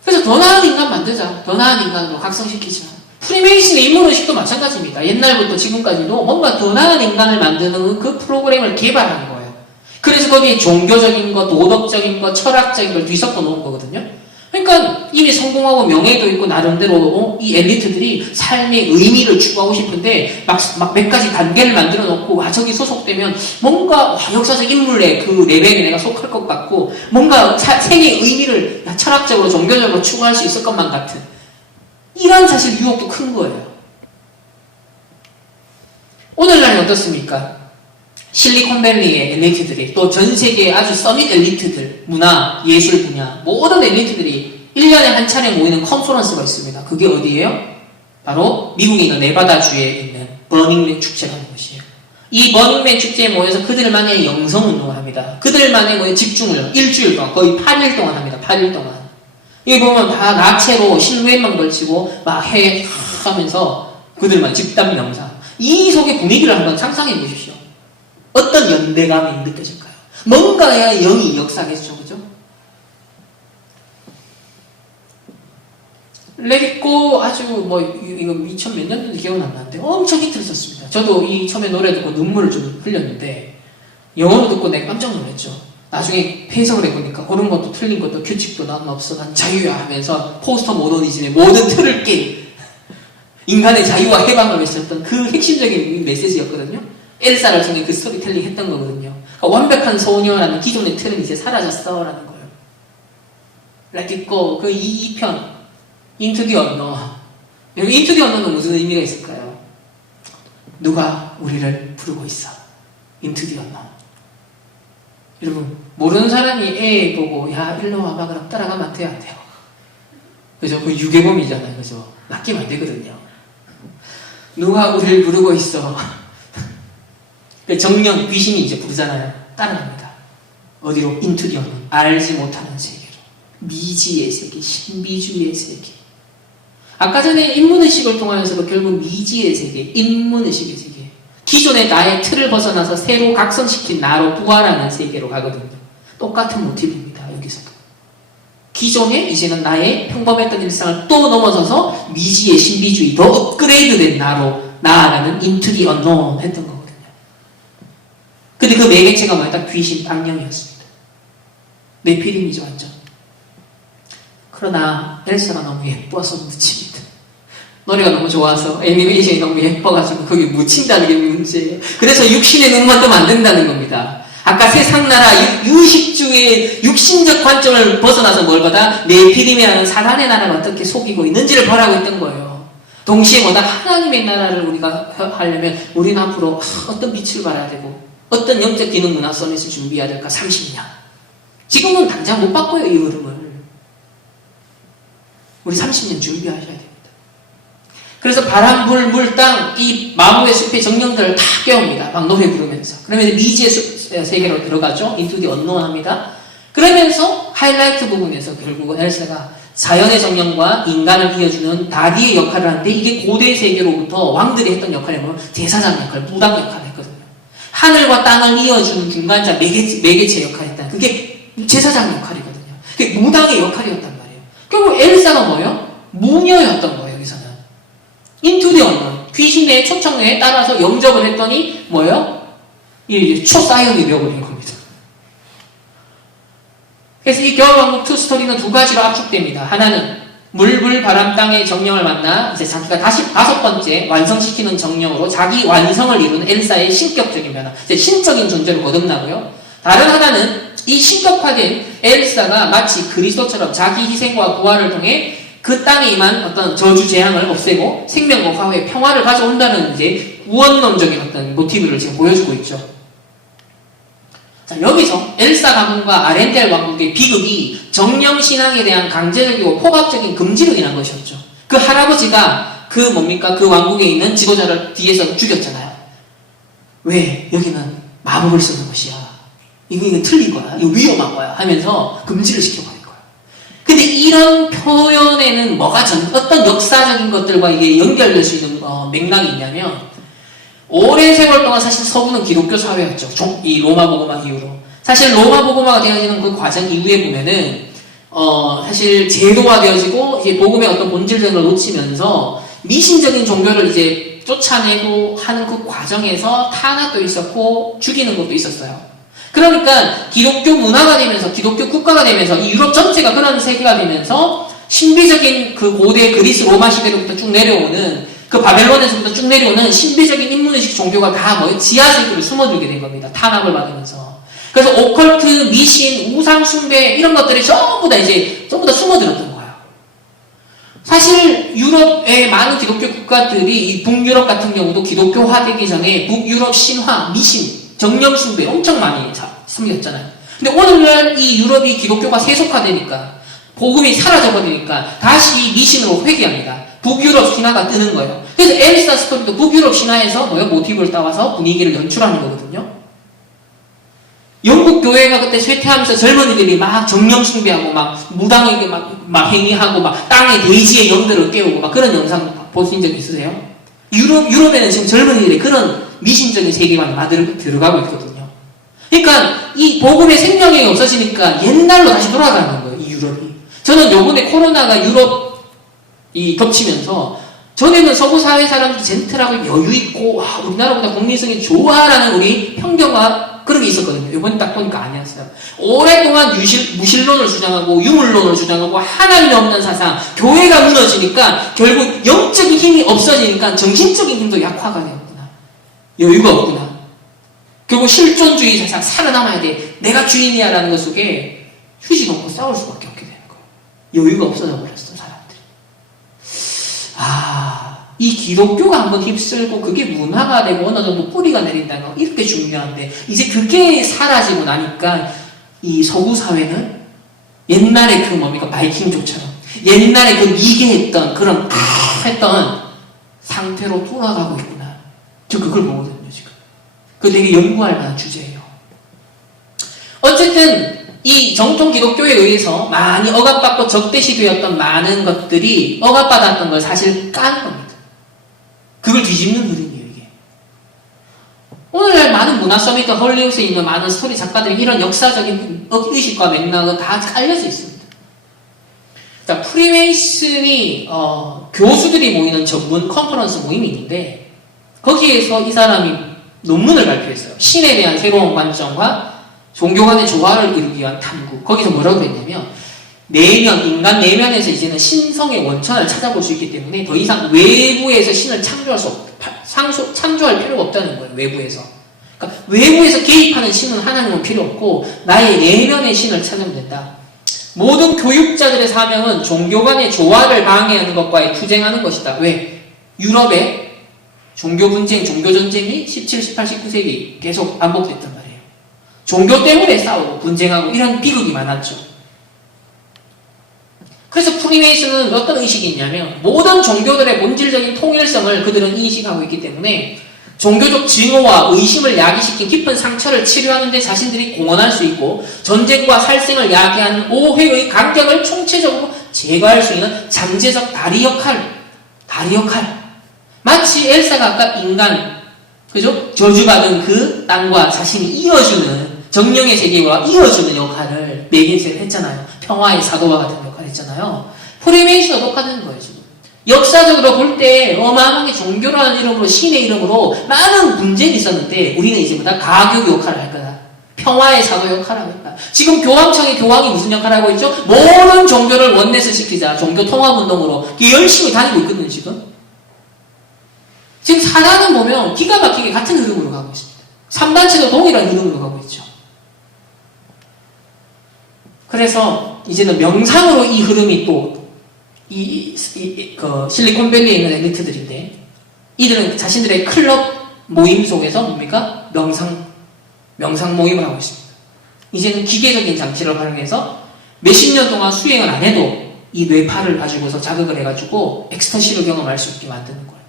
그래서 더 나은 인간 만들자. 더 나은 인간으로 각성시키자. 프리메이슨의 인문의식도 마찬가지입니다. 옛날부터 지금까지도 뭔가 더 나은 인간을 만드는 그 프로그램을 개발하는 거예요. 그래서 거기에 종교적인 거, 도덕적인 거, 철학적인 걸 뒤섞어 놓은 거거든요. 그러니까 이미 성공하고 명예도 있고 나름대로 이 엘리트들이 삶의 의미를 추구하고 싶은데 막 몇 가지 단계를 만들어 놓고 저기 소속되면 뭔가 역사적 인물의 그 레벨에 내가 속할 것 같고 뭔가 생의 의미를 철학적으로 종교적으로 추구할 수 있을 것만 같은 이런 사실 유혹도 큰 거예요. 오늘날은 어떻습니까? 실리콘밸리의 엘리트들이 또 전 세계의 아주 서밋 엘리트들, 문화, 예술 분야 모든 엘리트들이 1년에 한 차례 모이는 컨퍼런스가 있습니다. 그게 어디예요? 바로 미국에 있는 네바다주에 있는 버닝맨 축제라는 것이에요. 이 버닝맨 축제에 모여서 그들만의 영성운동을 합니다. 그들만의 집중을 일주일 동안 거의 8일 동안 합니다. 8일 동안. 여기 보면 다 나체로 실루엣만 걸치고 막 하면서 그들만 집단 명상. 이 속의 분위기를 한번 상상해 보십시오. 어떤 연대감이 느껴질까요? 뭔가야 영이 역사겠죠, 그죠? 레디고 아주 이거 2000 몇 년도인지 기억은 안 나는데 엄청 히트를 썼습니다. 저도 이 처음에 노래 듣고 눈물을 좀 흘렸는데 영어로 듣고 내가 깜짝 놀랐죠. 나중에 해석을 해보니까 옳은 것도 틀린 것도 규칙도 난 없어 난 자유야 하면서 포스터 모더니즘의 모든 틀을 깬 인간의 자유와 해방을 외쳤던 그 핵심적인 메시지였거든요. 엘사를 통해 그 스토리텔링 했던 거거든요. 그러니까 완벽한 소녀라는 기존의 틀은 이제 사라졌어 라는 거예요. Let it go. 그 2편 Into the Unknown. 여기 Into the Unknown은 무슨 의미가 있을까요? 누가 우리를 부르고 있어. Into the Unknown. 여러분 모르는 사람이 애 보고 야 일로 와봐 그럼 따라가면 안 돼요? 안 돼요. 그죠? 그 유괴범이잖아요. 그죠? 낚이면 안 되거든요. 누가 우리를 부르고 있어. 정령 귀신이 이제 부르잖아요. 따라갑니다. 어디로? Into the Unknown. 알지 못하는 세계로. 미지의 세계, 신비주의의 세계. 아까 전에 인문의식을 통하여서도 결국 미지의 세계, 인문의식의 세계. 기존의 나의 틀을 벗어나서 새로 각성시킨 나로 부활하는 세계로 가거든요. 똑같은 모티브입니다. 여기서도. 기존의 이제는 나의 평범했던 일상을 또 넘어서서 미지의 신비주의, 더 업그레이드된 나로 나아가는 Into the Unknown 했던 거거든요. 근데 그 매개체가 뭐였다? 귀신, 악령이었습니다. 네피림이죠, 완전. 그러나 엘사가 너무 예뻐서 묻힙니다. 노래가 너무 좋아서 애니메이션이 너무 예뻐가지고 거기 묻힌다는 게 문제예요. 그래서 육신의 눈만 뜨면 안 된다는 겁니다. 아까 세상나라 유식주의 육신적 관점을 벗어나서 뭘 보다 네피림이라는 사단의 나라가 어떻게 속이고 있는지를 보라고 했던 거예요. 동시에 뭐다 하나님의 나라를 우리가 하려면 우리는 앞으로 어떤 빛을 발해야 되고 어떤 영적 기능 문화 서밋을 준비해야 될까? 30년. 지금은 당장 못 바꿔요, 이 흐름을. 우리 30년 준비하셔야 됩니다. 그래서 바람, 불, 물, 땅, 이 마법의 숲의 정령들을 다 깨웁니다. 막 노래 부르면서. 그러면 미지의 세계로 들어가죠. Into the Unknown 합니다. 그러면서 하이라이트 부분에서 결국은 엘사가 자연의 정령과 인간을 이어주는 다리의 역할을 하는데 이게 고대 세계로부터 왕들이 했던 역할이 뭐냐면 제사장 역할, 무당 역할을 했거든요. 하늘과 땅을 이어주는 중간자 매개체 역할을 했다. 그게 제사장 역할이거든요. 그게 무당의 역할이었단 말이에요. 결국 엘사가 뭐예요? 무녀였던 거예요, 여기서는. Into the Unknown. 귀신의 초청에 따라서 영접을 했더니 뭐예요? 이게 초사이언이 되어버린 겁니다. 그래서 이 겨울왕국 2 스토리는 두 가지로 압축됩니다. 하나는 물, 불, 바람, 땅의 정령을 만나 이제 자기가 다시 5번째 완성시키는 정령으로 자기 완성을 이루는 엘사의 신격적인 변화, 이제 신적인 존재로 거듭나고요. 다른 하나는 이 신격화된 엘사가 마치 그리스도처럼 자기 희생과 부활을 통해 그 땅에 임한 어떤 저주 재앙을 없애고 생명과 화후의 평화를 가져온다는 이제 구원론적인 어떤 모티브를 지금 보여주고 있죠. 자, 여기서 엘사 가문과 아렌델 왕국의 비극이 정령 신앙에 대한 강제적이고 포괄적인 금지로 인한 것이었죠. 그 할아버지가 그 뭡니까? 그 왕국에 있는 지도자를 뒤에서 죽였잖아요. 왜? 여기는 마법을 쓰는 곳이야. 이거 틀린 거야. 이거 위험한 거야. 하면서 금지를 시켜버린 거야. 근데 이런 표현에는 어떤 역사적인 것들과 이게 연결될 수 있는 맥락이 있냐면, 오랜 세월 동안 사실 서구는 기독교 사회였죠. 이 로마 복음화 이후로. 사실 로마 복음화가 되어지는 그 과정 이후에 보면은, 사실 제도화되어지고, 이제 복음의 어떤 본질적인 걸 놓치면서, 미신적인 종교를 이제 쫓아내고 하는 그 과정에서 탄압도 있었고, 죽이는 것도 있었어요. 그러니까, 기독교 문화가 되면서, 기독교 국가가 되면서, 이 유럽 전체가 그런 세계가 되면서, 신비적인 그 고대 그리스 로마 시대로부터 쭉 내려오는, 그 바벨론에서부터 쭉 내려오는 신비적인 인문의식 종교가 다 지하세계로 숨어들게 된 겁니다. 탄압을 받으면서. 그래서 오컬트, 미신, 우상 숭배 이런 것들이 전부 다 숨어들었던 거예요. 사실 유럽의 많은 기독교 국가들이 이 북유럽 같은 경우도 기독교화되기 전에 북유럽 신화, 미신, 정령 숭배 엄청 많이 섬겼잖아요. 근데 오늘날 이 유럽이 기독교가 세속화되니까 복음이 사라져버리니까 다시 미신으로 회귀합니다. 북유럽 신화가 뜨는 거예요. 그래서 엘사 스토리도 북유럽 신화에서 모티브를 따와서 분위기를 연출하는 거거든요. 영국 교회가 그때 쇠퇴하면서 젊은이들이 막 정령 숭배하고 막 무당에게 막 행위하고 막 땅에 대지의 영들을 깨우고 막 그런 영상 보신 적 있으세요? 유럽에는 지금 젊은이들이 그런 미신적인 세계관에 막 들어가고 있거든요. 그러니까 이 복음의 생명력이 없어지니까 옛날로 다시 돌아가는 거예요, 이 유럽이. 저는 요번에 코로나가 유럽이 겹치면서 전에는 서구 사회 사람들이 젠틀하고 여유있고 와, 우리나라보다 국민성이 좋아라는 우리 편견과 그런 게 있었거든요. 이번에 딱 보니까 아니었어요. 오랫동안 무신론을 주장하고 유물론을 주장하고 하나님이 없는 사상, 교회가 무너지니까 결국 영적인 힘이 없어지니까 정신적인 힘도 약화가 되었구나. 여유가 없구나. 결국 실존주의 사상, 살아남아야 돼. 내가 주인이야 라는 것 속에 휴식 없고 싸울 수밖에 없게 되는 거예요. 여유가 없어져 버렸어, 사람들이. 이 기독교가 한번 휩쓸고 그게 문화가 되고 어느 정도 뿌리가 내린다는 거 이렇게 중요한데 이제 그게 사라지고 나니까 이 서구 사회는 옛날에 그 바이킹족처럼 옛날에 그 미개했던 그런 했던 상태로 돌아가고 있구나. 저 그걸 보거든요, 지금. 그거 되게 연구할 만한 주제예요. 어쨌든 이 정통 기독교에 의해서 많이 억압받고 적대시되었던 많은 것들이 억압받았던 걸 사실 까는 겁니다. 그걸 뒤집는 흐름이에요, 이게. 오늘날 많은 문화 서밋과 헐리우드에 있는 많은 스토리 작가들이 이런 역사적인 의식과 맥락은 다 알려져 있습니다. 자, 프리메이슨이 교수들이 모이는 전문 컨퍼런스 모임이 있는데 거기에서 이 사람이 논문을 발표했어요. 신에 대한 새로운 관점과 종교 간의 조화를 이루기 위한 탐구. 거기서 뭐라고 그랬냐면 인간 내면에서 이제는 신성의 원천을 찾아볼 수 있기 때문에 더 이상 외부에서 신을 창조할 필요가 없다는 거예요, 외부에서. 그러니까 외부에서 개입하는 신은 하나님은 필요 없고 나의 내면의 신을 찾으면 된다. 모든 교육자들의 사명은 종교 간의 조화를 방해하는 것과의 투쟁하는 것이다. 왜? 유럽의 종교 분쟁, 종교 전쟁이 17, 18, 19세기 계속 반복됐단 말이에요. 종교 때문에 싸우고 분쟁하고 이런 비극이 많았죠. 그래서 프리메이슨은 어떤 의식이 있냐면 모든 종교들의 본질적인 통일성을 그들은 인식하고 있기 때문에 종교적 증오와 의심을 야기시킨 깊은 상처를 치료하는 데 자신들이 공헌할 수 있고 전쟁과 살생을 야기하는 오해의 간격을 총체적으로 제거할 수 있는 잠재적 다리 역할. 마치 엘사가 아까 인간, 그죠? 저주받은 그 땅과 자신이 이어주는 정령의 세계와 이어주는 역할을 메기스는 했잖아요. 평화의 사도와 같은 역할을 했잖아요. 프리메이슨도 똑같은 거예요, 지금. 역사적으로 볼 때 어마어마하게 종교라는 이름으로, 신의 이름으로 많은 분쟁이 있었는데 우리는 이제 다 가교 역할을 할 거다. 평화의 사도 역할을 하고 있다. 지금 교황청의 교황이 무슨 역할을 하고 있죠? 모든 종교를 원내스 시키자. 종교 통합운동으로 열심히 다니고 있거든요, 지금. 지금 사단은 보면 기가 막히게 같은 흐름으로 가고 있습니다. 3단체도 동일한 흐름으로 가고 있죠. 그래서 이제는 명상으로 이 흐름이 또 실리콘밸리에 있는 엘리트들인데 이들은 자신들의 클럽 모임 속에서 뭡니까? 명상 모임을 하고 있습니다. 이제는 기계적인 장치를 활용해서 몇십 년 동안 수행을 안 해도 이 뇌파를 가지고서 자극을 해가지고 엑스터시를 경험할 수 있게 만드는 거예요.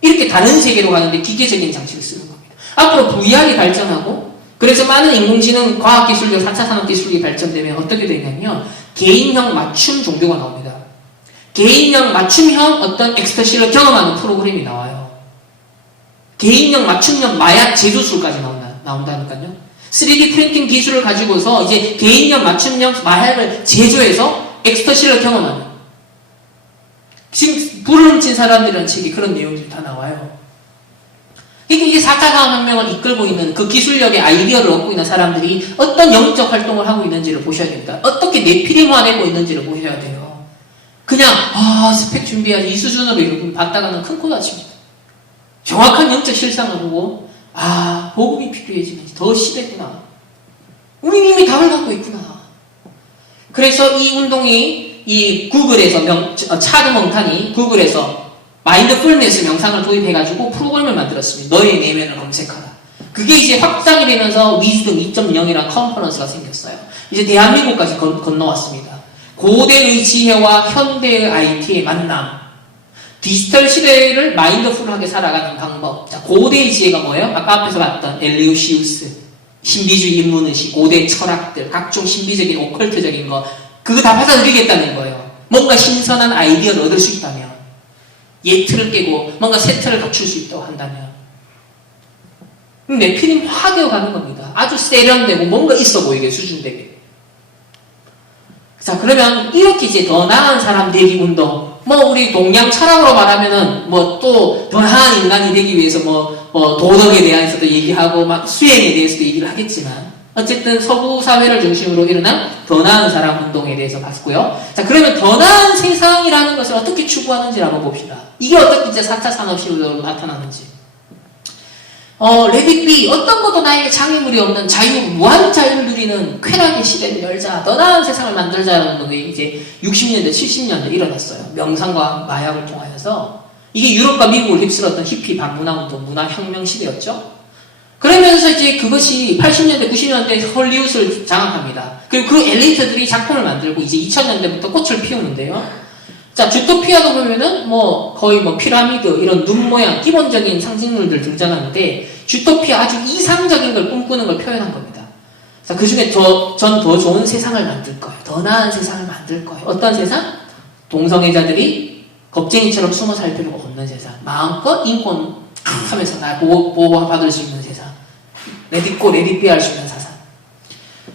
이렇게 다른 세계로 가는데 기계적인 장치를 쓰는 겁니다. 앞으로 VR이 발전하고 그래서 많은 인공지능 과학기술력, 4차 산업기술이 발전되면 어떻게 되냐면 개인형 맞춤 종교가 나옵니다. 개인형 맞춤형 어떤 엑스터시를 경험하는 프로그램이 나와요. 개인형 맞춤형 마약 제조술까지 나온다니까요. 3D 프린팅 기술을 가지고서 이제 개인형 맞춤형 마약을 제조해서 엑스터시를 경험하는. 지금 불을 훔친 사람들이라는 책이 그런 내용들이 다 나와요. 그러니까 이게 4차 산업혁명을 이끌고 있는 그 기술력의 아이디어를 얻고 있는 사람들이 어떤 영적 활동을 하고 있는지를 보셔야 됩니다. 어떻게 내피림화되고 있는지를 보셔야 돼요. 그냥 스펙 준비해야지 이 수준으로 이렇게 봤다가는 큰 코 다칩니다. 정확한 영적 실상을 보고 복음이 필요해지는지 더 시대구나. 우린 이미 답을 갖고 있구나. 그래서 이 운동이 이 구글에서 차드 몽탄이 구글에서 마인드풀니스 명상을 도입해가지고 프로그램을 만들었습니다. 너의 내면을 검색하라. 그게 이제 확장이 되면서 위즈덤 2.0이라는 컨퍼런스가 생겼어요. 이제 대한민국까지 건너왔습니다. 고대의 지혜와 현대의 IT의 만남. 디지털 시대를 마인드풀하게 살아가는 방법. 자, 고대의 지혜가 뭐예요? 아까 앞에서 봤던 엘리우시우스, 신비주의 인문의식, 고대 철학들, 각종 신비적인 오컬트적인 거 그거 다 받아들이겠다는 거예요. 뭔가 신선한 아이디어를 얻을 수 있다면. 예틀을 깨고 뭔가 새 틀을 갖출 수 있다고 한다면 내피림 확 되어가는 겁니다. 아주 세련되고 뭔가 있어 보이게 수준되게. 자, 그러면 이렇게 이제 더 나은 사람 되기 운동 우리 동양 철학으로 말하면은 또 더 나은 인간이 되기 위해서 도덕에 대해서도 얘기하고 수행에 대해서도 얘기를 하겠지만 어쨌든 서구 사회를 중심으로 일어난 더 나은 사람 운동에 대해서 봤고요. 자, 그러면 더 나은 세상이라는 것을 어떻게 추구하는지 한번 봅시다. 이게 어떻게 이제 4차 산업시대로 나타나는지. 레딧비 어떤 것도 나에게 장애물이 없는 무한 자유를 누리는 쾌락의 시대를 열자, 더 나은 세상을 만들자라는 운동이 이제 60년대, 70년대 일어났어요. 명상과 마약을 통하여서. 이게 유럽과 미국을 휩쓸었던 히피 반문화 운동, 문화혁명 시대였죠. 그러면서 이제 그것이 80년대, 90년대 헐리우드를 장악합니다. 그리고 그 엘리트들이 작품을 만들고 이제 2000년대부터 꽃을 피우는데요. 자, 주토피아도 보면은 거의 피라미드, 이런 눈 모양, 기본적인 상징물들 등장하는데, 주토피아 아주 이상적인 걸 꿈꾸는 걸 표현한 겁니다. 자, 그 중에 전 더 좋은 세상을 만들 거예요. 더 나은 세상을 만들 거예요. 어떤 세상? 동성애자들이 겁쟁이처럼 숨어 살 필요가 없는 세상. 마음껏 인권 하면서 날 보호받을 수 있는 세상. 레디고, 레디비 할 수 있는 세상.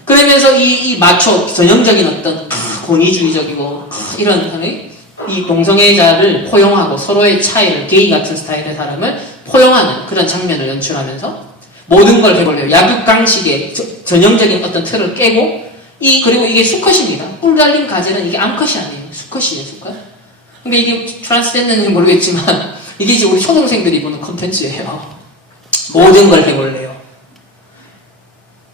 그러면서 이 마초, 전형적인 어떤 권위주의적이고, 이런, 이 동성애자를 포용하고 서로의 차이를, 게이 같은 스타일의 사람을 포용하는 그런 장면을 연출하면서 모든 걸 해버려요. 약육강식의 전형적인 어떤 틀을 깨고, 그리고 이게 수컷입니다. 뿔 달린 가지는 이게 암컷이 아니에요. 수컷이에요, 수컷. 근데 이게 트랜스젠더인지 모르겠지만, 이게 이제 우리 초등생들이 보는 컨텐츠예요. 모든 걸 해볼래요.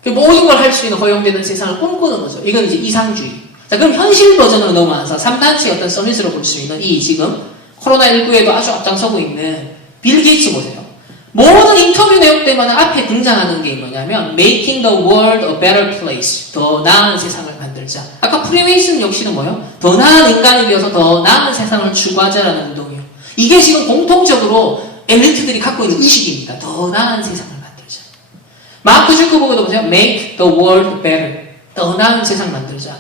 모든 걸 할 수 있는 허용되는 세상을 꿈꾸는 거죠. 이건 이제 이상주의. 자, 그럼 현실 버전으로 넘어와서 3단체 어떤 서밋으로 볼 수 있는 이 지금 코로나19에도 아주 앞장서고 있는 빌 게이츠 보세요. 모든 인터뷰 내용 때마다 앞에 등장하는 게 뭐냐면 Making the world a better place. 더 나은 세상을 만들자. 아까 프리메이슨 역시는 뭐예요? 더 나은 인간이 되어서 더 나은 세상을 추구하자라는 운동이에요. 이게 지금 공통적으로 엘리트들이 갖고 있는 의식입니다. 더 나은 세상을 만들자. 마크 주커버그도 보세요. Make the world better. 더 나은 세상 만들자.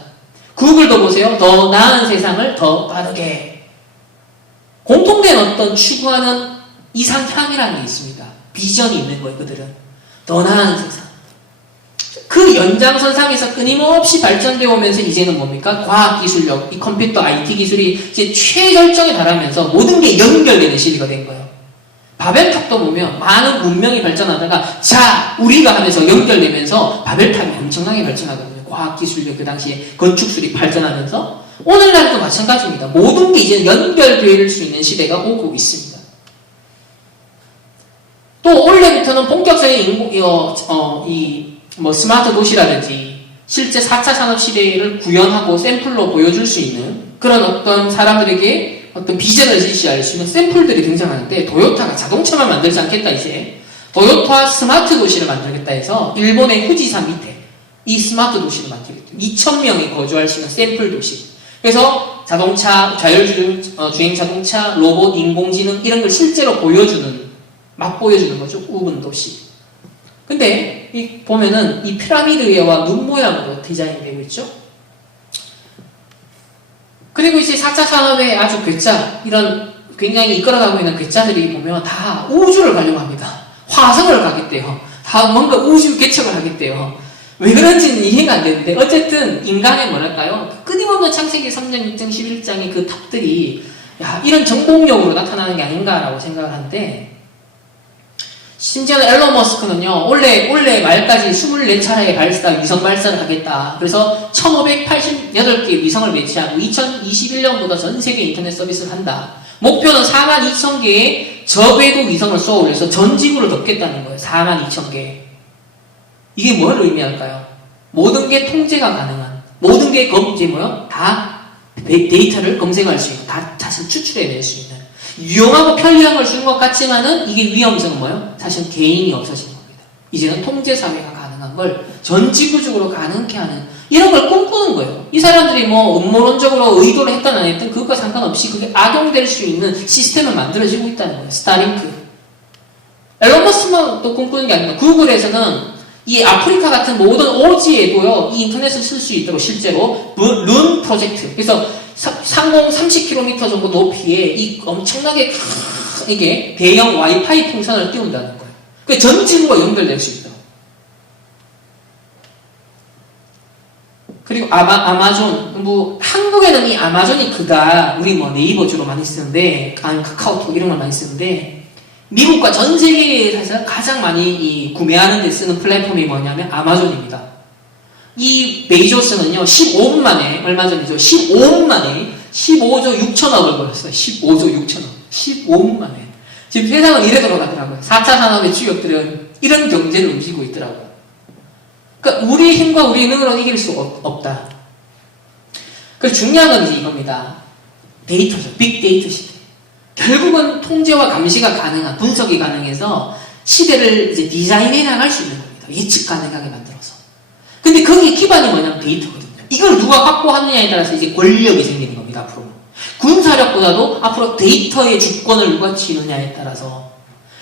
구글도 보세요. 더 나은 세상을 더 빠르게. 공통된 어떤 추구하는 이상향이라는 게 있습니다. 비전이 있는 거예요, 그들은. 더 나은 세상. 그 연장선상에서 끊임없이 발전되어 오면서 이제는 뭡니까? 과학기술력, 이 컴퓨터, IT 기술이 이제 최절정에 달하면서 모든 게 연결되는 시대가 된 거예요. 바벨탑도 보면 많은 문명이 발전하다가 자, 우리가 하면서 연결되면서 바벨탑이 엄청나게 발전하거든요. 과학기술력, 그 당시에 건축술이 발전하면서 오늘날도 마찬가지입니다. 모든 게 이제 연결될 수 있는 시대가 오고 있습니다. 또 올해부터는 본격적인 스마트 도시라든지 실제 4차 산업 시대를 구현하고 샘플로 보여줄 수 있는 그런 어떤 사람들에게 어떤 비전을 제시할 수 있는 샘플들이 등장하는데 도요타가 자동차만 만들지 않겠다 이제 도요타 스마트 도시를 만들겠다 해서 일본의 후지산 밑에 이 스마트 도시를 만들겠다. 2,000명이 거주할 수 있는 샘플 도시. 그래서 자동차, 자율주행 자동차, 로봇, 인공지능 이런 걸 실제로 보여주는, 막 보여주는 거죠. 우분 도시. 근데 보면은 이 피라미드와 눈 모양으로 디자인이 되고 있죠. 그리고 이제 4차 산업의 아주 괴짜, 이런 굉장히 이끌어가고 있는 괴짜들이 보면 다 우주를 가려고 합니다. 화성을 가겠대요. 다 뭔가 우주 개척을 하겠대요. 왜 그런지는 이해가 안 되는데, 어쨌든 인간의 뭐랄까요? 끊임없는 창세기 3장, 6장, 11장의 그 탑들이, 야, 이런 정복력으로 나타나는 게 아닌가라고 생각을 하는데, 심지어는 앨런 머스크는요, 올해 말까지 24차례의 위성 발사를 하겠다. 그래서 1588개 위성을 배치하고 2021년보다 전 세계 인터넷 서비스를 한다. 목표는 42,000개의 저궤도 위성을 쏘아 올려서 전 지구를 덮겠다는 거예요. 42,000개. 이게 뭘 의미할까요? 모든 게 통제가 가능한, 모든 게 다 데이터를 검색할 수 있고, 다 사실 추출해낼 수 있는, 유용하고 편리한 걸 주는 것 같지만은 이게 위험성은 뭐예요? 사실 개인이 없어지는 겁니다. 이제는 통제사회가 가능한 걸 전 지구적으로 가능케 하는, 이런 걸 꿈꾸는 거예요. 이 사람들이 뭐 음모론적으로 의도를 했든 안 했든 그것과 상관없이 그게 악용될 수 있는 시스템을 만들어지고 있다는 거예요. 스타링크. 앨런 머스크만 또 꿈꾸는 게 아니라 구글에서는 이 아프리카 같은 모든 오지에도요, 이 인터넷을 쓸 수 있도록 실제로 룬 프로젝트. 그래서 상공 30km 정도 높이에 이 엄청나게 이게 대형 와이파이 풍선을 띄운다는 거예요. 그러니까 전 지구가 연결될 수 있도록. 그리고 아마존, 한국에는 이 아마존이 그가, 우리 네이버 주로 많이 쓰는데, 아니면 카카오톡 이런 걸 많이 쓰는데, 미국과 전 세계에서 가장 많이 구매하는 데 쓰는 플랫폼이 뭐냐면 아마존입니다. 이 베이조스는요, 15분 만에, 얼마 전이죠, 15분 만에 15조 6천억을 벌었어요. 15조 6천억. 15분 만에. 지금 세상은 이래 돌아가더라고요. 4차 산업의 주역들은 이런 경제를 움직이고 있더라고요. 그러니까 우리의 힘과 우리의 능으로는 이길 수 없다. 그래서 중요한 건 이제 이겁니다. 데이터죠. 빅데이터 시대. 결국은 통제와 감시가 가능한, 분석이 가능해서 시대를 이제 디자인해 나갈 수 있는 겁니다. 예측 가능하게 만들어서. 근데 거기에 기반이 뭐냐면 데이터거든요. 이걸 누가 확보하느냐에 따라서 이제 권력이 생기는 겁니다, 앞으로. 군사력보다도 앞으로 데이터의 주권을 누가 쥐느냐에 따라서.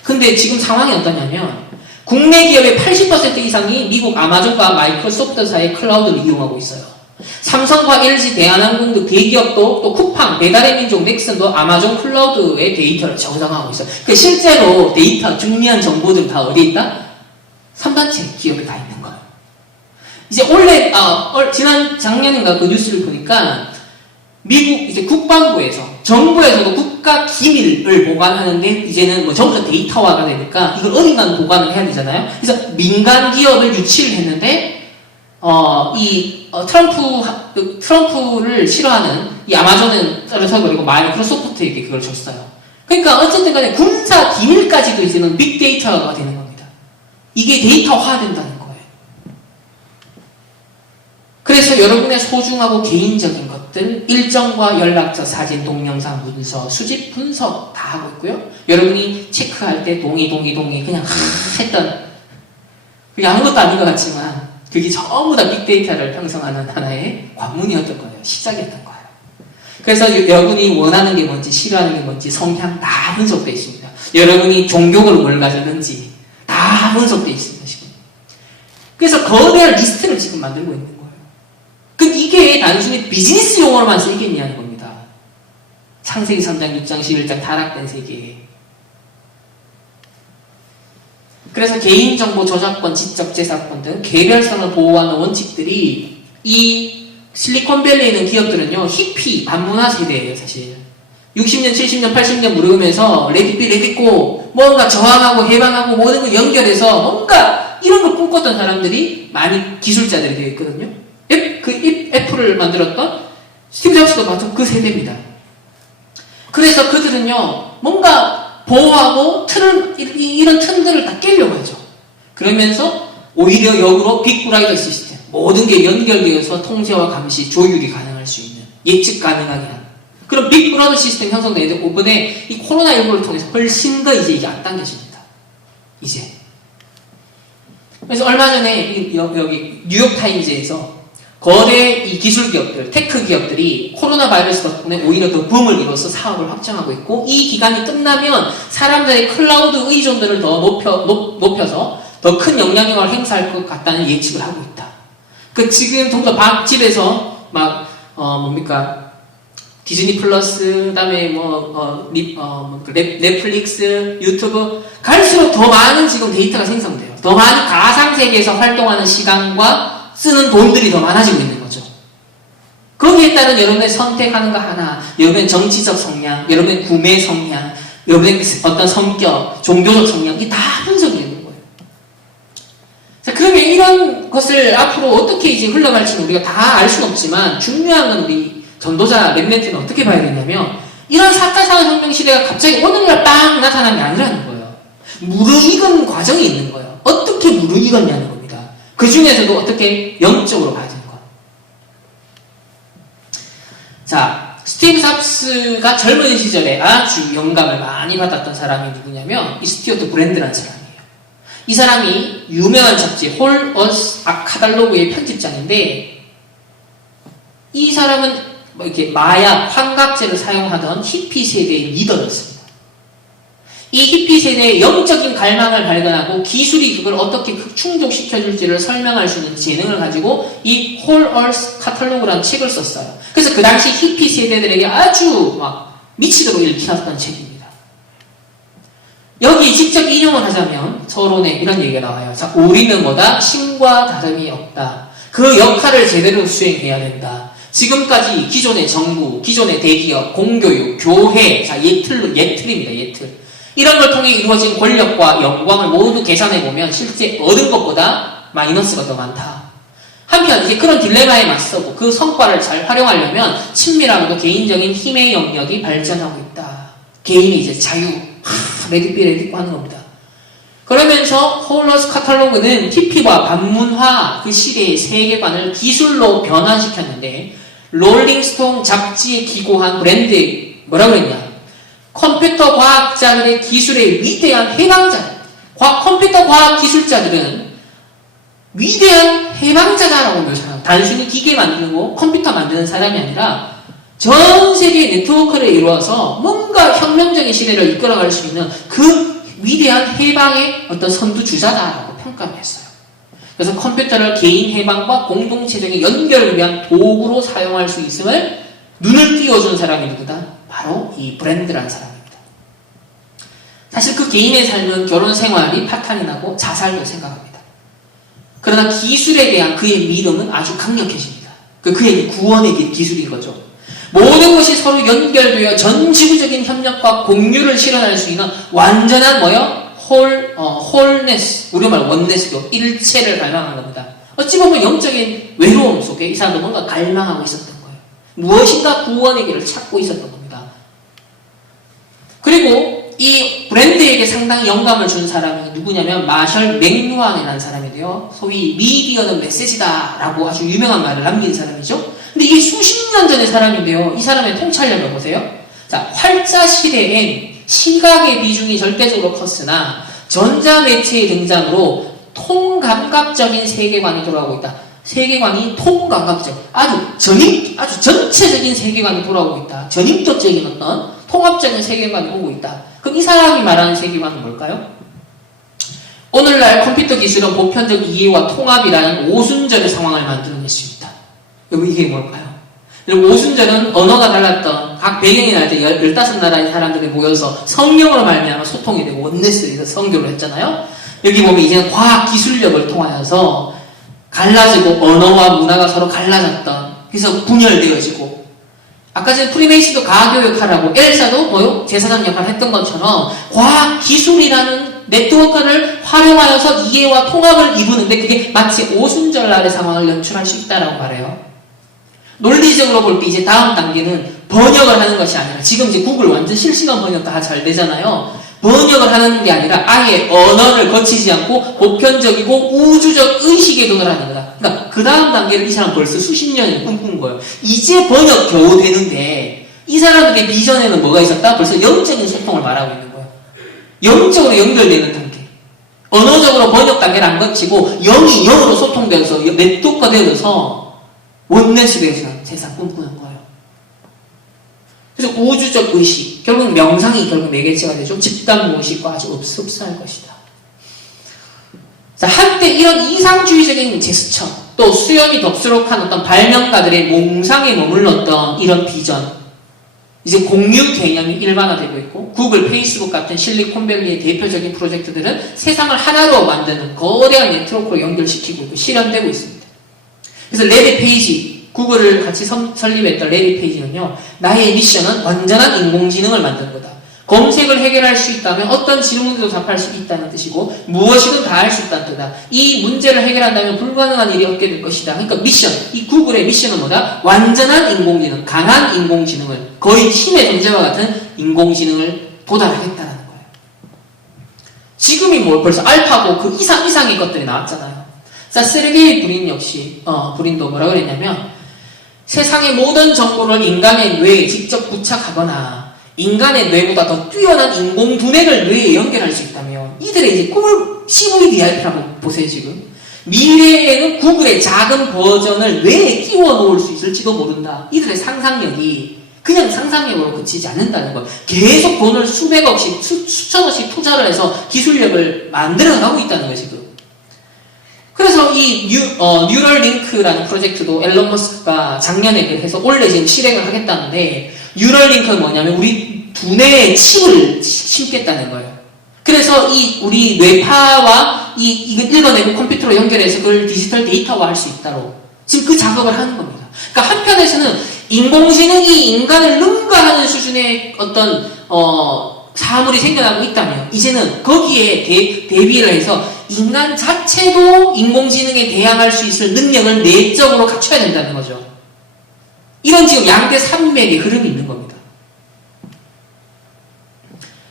근데 지금 상황이 어떠냐면, 국내 기업의 80% 이상이 미국 아마존과 마이크로소프트사의 클라우드를 이용하고 있어요. 삼성과 LG, 대한항공 등 대기업도, 또 쿠팡, 배달의 민족, 넥슨도 아마존 클라우드의 데이터를 저장하고 있어요. 그 실제로 데이터, 중요한 정보들 다 어디에 있다? 선반체 기업에 다 있는 거예요. 이제 작년인가 그 뉴스를 보니까 미국 이제 국방부에서, 정부에서도 국가 기밀을 보관하는데 이제는 뭐 전부 다 데이터화가 되니까 이걸 어딘가는 보관을 해야 되잖아요. 그래서 민간 기업을 유치를 했는데 트럼프를 싫어하는 이 아마존은 떨어져버리고 마이크로소프트에게 그걸 줬어요. 그러니까 어쨌든 간에 군사 기밀까지도 이제는 빅데이터가 되는 겁니다. 이게 데이터화된다는 거예요. 그래서 여러분의 소중하고 개인적인 것들, 일정과 연락처, 사진, 동영상, 문서, 수집, 분석 다 하고 있고요. 여러분이 체크할 때 동의 그냥 했던, 그게 아무것도 아닌 것 같지만 그게 전부 다 빅데이터를 형성하는 하나의 관문이었던 거예요. 시작이었던 거예요. 그래서 여러분이 원하는 게 뭔지, 싫어하는 게 뭔지, 성향 다 분석되어 있습니다. 여러분이 종교를 뭘 가졌는지 다 분석되어 있습니다. 지금. 그래서 거대한 리스트를 지금 만들고 있는 거예요. 근데 이게 단순히 비즈니스 용어로만 쓰이겠냐는 겁니다. 창세기 3장, 6장, 11장 타락된 세계에. 그래서 개인정보 저작권, 지적재산권 등 개별성을 보호하는 원칙들이 이 실리콘밸리에 있는 기업들은요, 히피, 반문화 세대예요, 사실. 60년, 70년, 80년 무르면서 레디비, 레디고, 뭔가 저항하고 해방하고 모든 걸 연결해서 뭔가 이런 걸 꿈꿨던 사람들이 많이 기술자들이 되어 있거든요. 애플을 만들었던 스티브 잡스도 마찬가지로 그 세대입니다. 그래서 그들은요, 뭔가 보호하고 이런 틈들을 다 깨려고 하죠. 그러면서 오히려 역으로 빅브라이더 시스템, 모든 게 연결되어서 통제와 감시, 조율이 가능할 수 있는, 예측 가능하게 하는 그런 빅브라이더 시스템 형성되는데, 이번에 이 코로나19를 통해서 훨씬 더 이제 이게 앞당겨집니다. 이제. 그래서 얼마 전에 여기 뉴욕타임즈에서 거대 이 기술 기업들, 테크 기업들이 코로나 바이러스 덕분에 오히려 더 붐을 이뤄서 사업을 확장하고 있고, 이 기간이 끝나면 사람들의 클라우드 의존도를 더 높여서 더 큰 영향력을 행사할 것 같다는 예측을 하고 있다. 그 지금 동서 집에서 막 뭡니까 디즈니 플러스, 그다음에 넷플릭스, 유튜브 갈수록 더 많은 지금 데이터가 생성돼요. 더 많은 가상 세계에서 활동하는 시간과 쓰는 돈들이 더 많아지고 있는 거죠. 거기에 따른 여러분의 선택하는 거 하나, 여러분의 정치적 성향, 여러분의 구매 성향, 여러분의 어떤 성격, 종교적 성향, 이게 다 분석이 되는 거예요. 자, 그러면 이런 것을 앞으로 어떻게 이제 흘러갈지는 우리가 다 알 수는 없지만, 중요한 건 우리 전도자 랩멘트는 어떻게 봐야 되냐면, 이런 4차 산업혁명 시대가 갑자기 어느 날 빵 나타난 게 아니라는 거예요. 무르익은 과정이 있는 거예요. 어떻게 무르익었냐는 겁니다. 그 중에서도 어떻게 영적으로 봐야 되는 거. 자, 스티브 잡스가 젊은 시절에 아주 영감을 많이 받았던 사람이 누구냐면 이 스튜어트 브랜드라는 사람이에요. 이 사람이 유명한 잡지 홀 어스 카탈로그의 편집장인데, 이 사람은 뭐 이렇게 마약, 환각제를 사용하던 히피 세대의 리더였습니다. 이 히피 세대의 영적인 갈망을 발견하고 기술이 그걸 어떻게 충족시켜줄지를 설명할 수 있는 재능을 가지고 이 홀 얼스 카탈로그라는 책을 썼어요. 그래서 그 당시 히피 세대들에게 아주 막 미치도록 읽혔던 책입니다. 여기 직접 인용을 하자면 서론에 이런 얘기가 나와요. 자, 우리는 뭐다? 신과 다름이 없다. 그 역할을 제대로 수행해야 된다. 지금까지 기존의 정부, 기존의 대기업, 공교육, 교회, 자, 예틀입니다. 예틀. 이런 걸 통해 이루어진 권력과 영광을 모두 계산해보면 실제 얻은 것보다 마이너스가 더 많다. 한편 이제 그런 딜레마에 맞서고 그 성과를 잘 활용하려면 친밀함과 개인적인 힘의 영역이 발전하고 있다. 개인의 이제 자유, 레디비 하는 겁니다. 그러면서 홀러스 카탈로그는 히피와 반문화 그 시대의 세계관을 기술로 변환시켰는데, 롤링스톤 잡지에 기고한 브랜드에 뭐라 그랬냐? 컴퓨터 과학자들의 기술의 위대한 해방자. 컴퓨터 과학 기술자들은 위대한 해방자다라고 묘사합니다. 단순히 기계 만들고 컴퓨터 만드는 사람이 아니라 전 세계 네트워크를 이루어서 뭔가 혁명적인 시대를 이끌어갈 수 있는 그 위대한 해방의 어떤 선두주자다라고 평가를 했어요. 그래서 컴퓨터를 개인 해방과 공동체적인 연결을 위한 도구로 사용할 수 있음을 눈을 띄워준 사람이 누구다? 바로 이 브랜드라는 사람입니다. 사실 그 개인의 삶은 결혼 생활이 파탄이 나고 자살도 생각합니다. 그러나 기술에 대한 그의 믿음은 아주 강력해집니다. 그의 구원의 기술인 거죠. 모든 것이 서로 연결되어 전 지구적인 협력과 공유를 실현할 수 있는 완전한 홀네스, 우리말 원네스도 일체를 갈망한 겁니다. 어찌 보면 영적인 외로움 속에 이 사람도 뭔가 갈망하고 있었던 거예요. 무엇인가 구원의 길을 찾고 있었던 겁니다. 그리고 이 브랜드에게 상당히 영감을 준 사람이 누구냐면 마셜 맥루한이라는 사람인데요. 소위 미디어는 메시지다 라고 아주 유명한 말을 남긴 사람이죠. 근데 이게 수십 년 전의 사람인데요. 이 사람의 통찰력을 보세요. 자, 활자 시대엔 시각의 비중이 절대적으로 컸으나 전자매체의 등장으로 통감각적인 세계관이 돌아오고 있다. 세계관이 통감각적, 아주 전체적인 세계관이 돌아오고 있다. 전인격적인 어떤 통합적인 세계관이 오고 있다. 그럼 이 사람이 말하는 세계관은 뭘까요? 오늘날 컴퓨터 기술은 보편적 이해와 통합이라는 오순절의 상황을 만들어낼 수 있다. 여러분 이게 뭘까요? 오순절은 언어가 달랐던 각 배경이 날 때 15나라의 사람들이 모여서 성령으로 말미암아 소통이 되고 원네스에서 선교를 했잖아요. 여기 보면 이제는 과학 기술력을 통하여서 갈라지고 언어와 문화가 서로 갈라졌던, 그래서 분열되어지고, 아까 전에 프리메이슨도 가교역하라고 엘사도 뭐요? 제사장 역할을 했던 것처럼 과학 기술이라는 네트워크를 활용하여서 이해와 통합을 이루는데 그게 마치 오순절날의 상황을 연출할 수 있다라고 말해요. 논리적으로 볼 때 이제 다음 단계는 번역을 하는 것이 아니라, 지금 이제 구글 완전 실시간 번역 다 잘 되잖아요. 번역을 하는 게 아니라 아예 언어를 거치지 않고 보편적이고 우주적 의식에 도달하는 거다. 그러니까 그 다음 단계를 이 사람 벌써 수십 년을 꿈꾼 거예요. 이제 번역 겨우 되는데 이 사람에게 비전에는 뭐가 있었다? 벌써 영적인 소통을 말하고 있는 거예요. 영적으로 연결되는 단계. 언어적으로 번역 단계를 안 거치고 영이 영으로 소통되어서 네트워크가 되어서 원네스 되는 세상 꿈꾸는 거예요. 그래서 우주적 의식, 결국 명상이 결국 매개체가 되죠. 집단 무의식과 아주 흡사할 것이다. 자, 한때 이런 이상주의적인 제스처, 또 수염이 덥수룩한 어떤 발명가들의 몽상에 머물렀던 이런 비전, 이제 공유 개념이 일반화되고 있고, 구글, 페이스북 같은 실리콘밸리의 대표적인 프로젝트들은 세상을 하나로 만드는 거대한 네트워크로 연결시키고 있고 실현되고 있습니다. 그래서 레리 페이지, 구글을 같이 설립했던 레리 페이지는요, 나의 미션은 완전한 인공지능을 만드는 거다. 검색을 해결할 수 있다면 어떤 질문도 답할 수 있다는 뜻이고, 무엇이든 다 할 수 있다는 뜻이다. 이 문제를 해결한다면 불가능한 일이 없게 될 것이다. 그러니까 미션, 이 구글의 미션은 뭐다? 완전한 인공지능, 강한 인공지능을, 거의 신의 존재와 같은 인공지능을 도달하겠다는 거예요. 지금이 뭐 벌써 알파고 그 이상의 것들이 나왔잖아요. 자, 세르게이 브린 역시, 브린도 뭐라 그랬냐면, 세상의 모든 정보를 인간의 뇌에 직접 부착하거나 인간의 뇌보다 더 뛰어난 인공 두뇌를 뇌에 연결할 수 있다면 이들의 이제 꿈을 CVDIP라고 보세요. 지금 미래에는 구글의 작은 버전을 뇌에 끼워 놓을 수 있을지도 모른다. 이들의 상상력이 그냥 상상력으로 그치지 않는다는 것. 계속 돈을 수백억씩 수천억씩 투자를 해서 기술력을 만들어 나가고 있다는 거예요. 지금. 그래서 이 뉴럴링크라는 프로젝트도 앨런 머스크가 작년에 해서 올해 지금 실행을 하겠다는데, 뉴럴링크는 뭐냐면 우리 두뇌에 칩을 심겠다는 거예요. 그래서 우리 뇌파와 이걸 읽어내고 컴퓨터로 연결해서 그걸 디지털 데이터화 할 수 있도록 지금 그 작업을 하는 겁니다. 그러니까 한편에서는 인공지능이 인간을 능가하는 수준의 어떤 사물이 생겨나고 있다면, 이제는 거기에 대비를 해서 인간 자체도 인공지능에 대항할 수 있을 능력을 내적으로 갖춰야 된다는 거죠. 이런 지금 양대 산맥의 흐름이 있는 겁니다.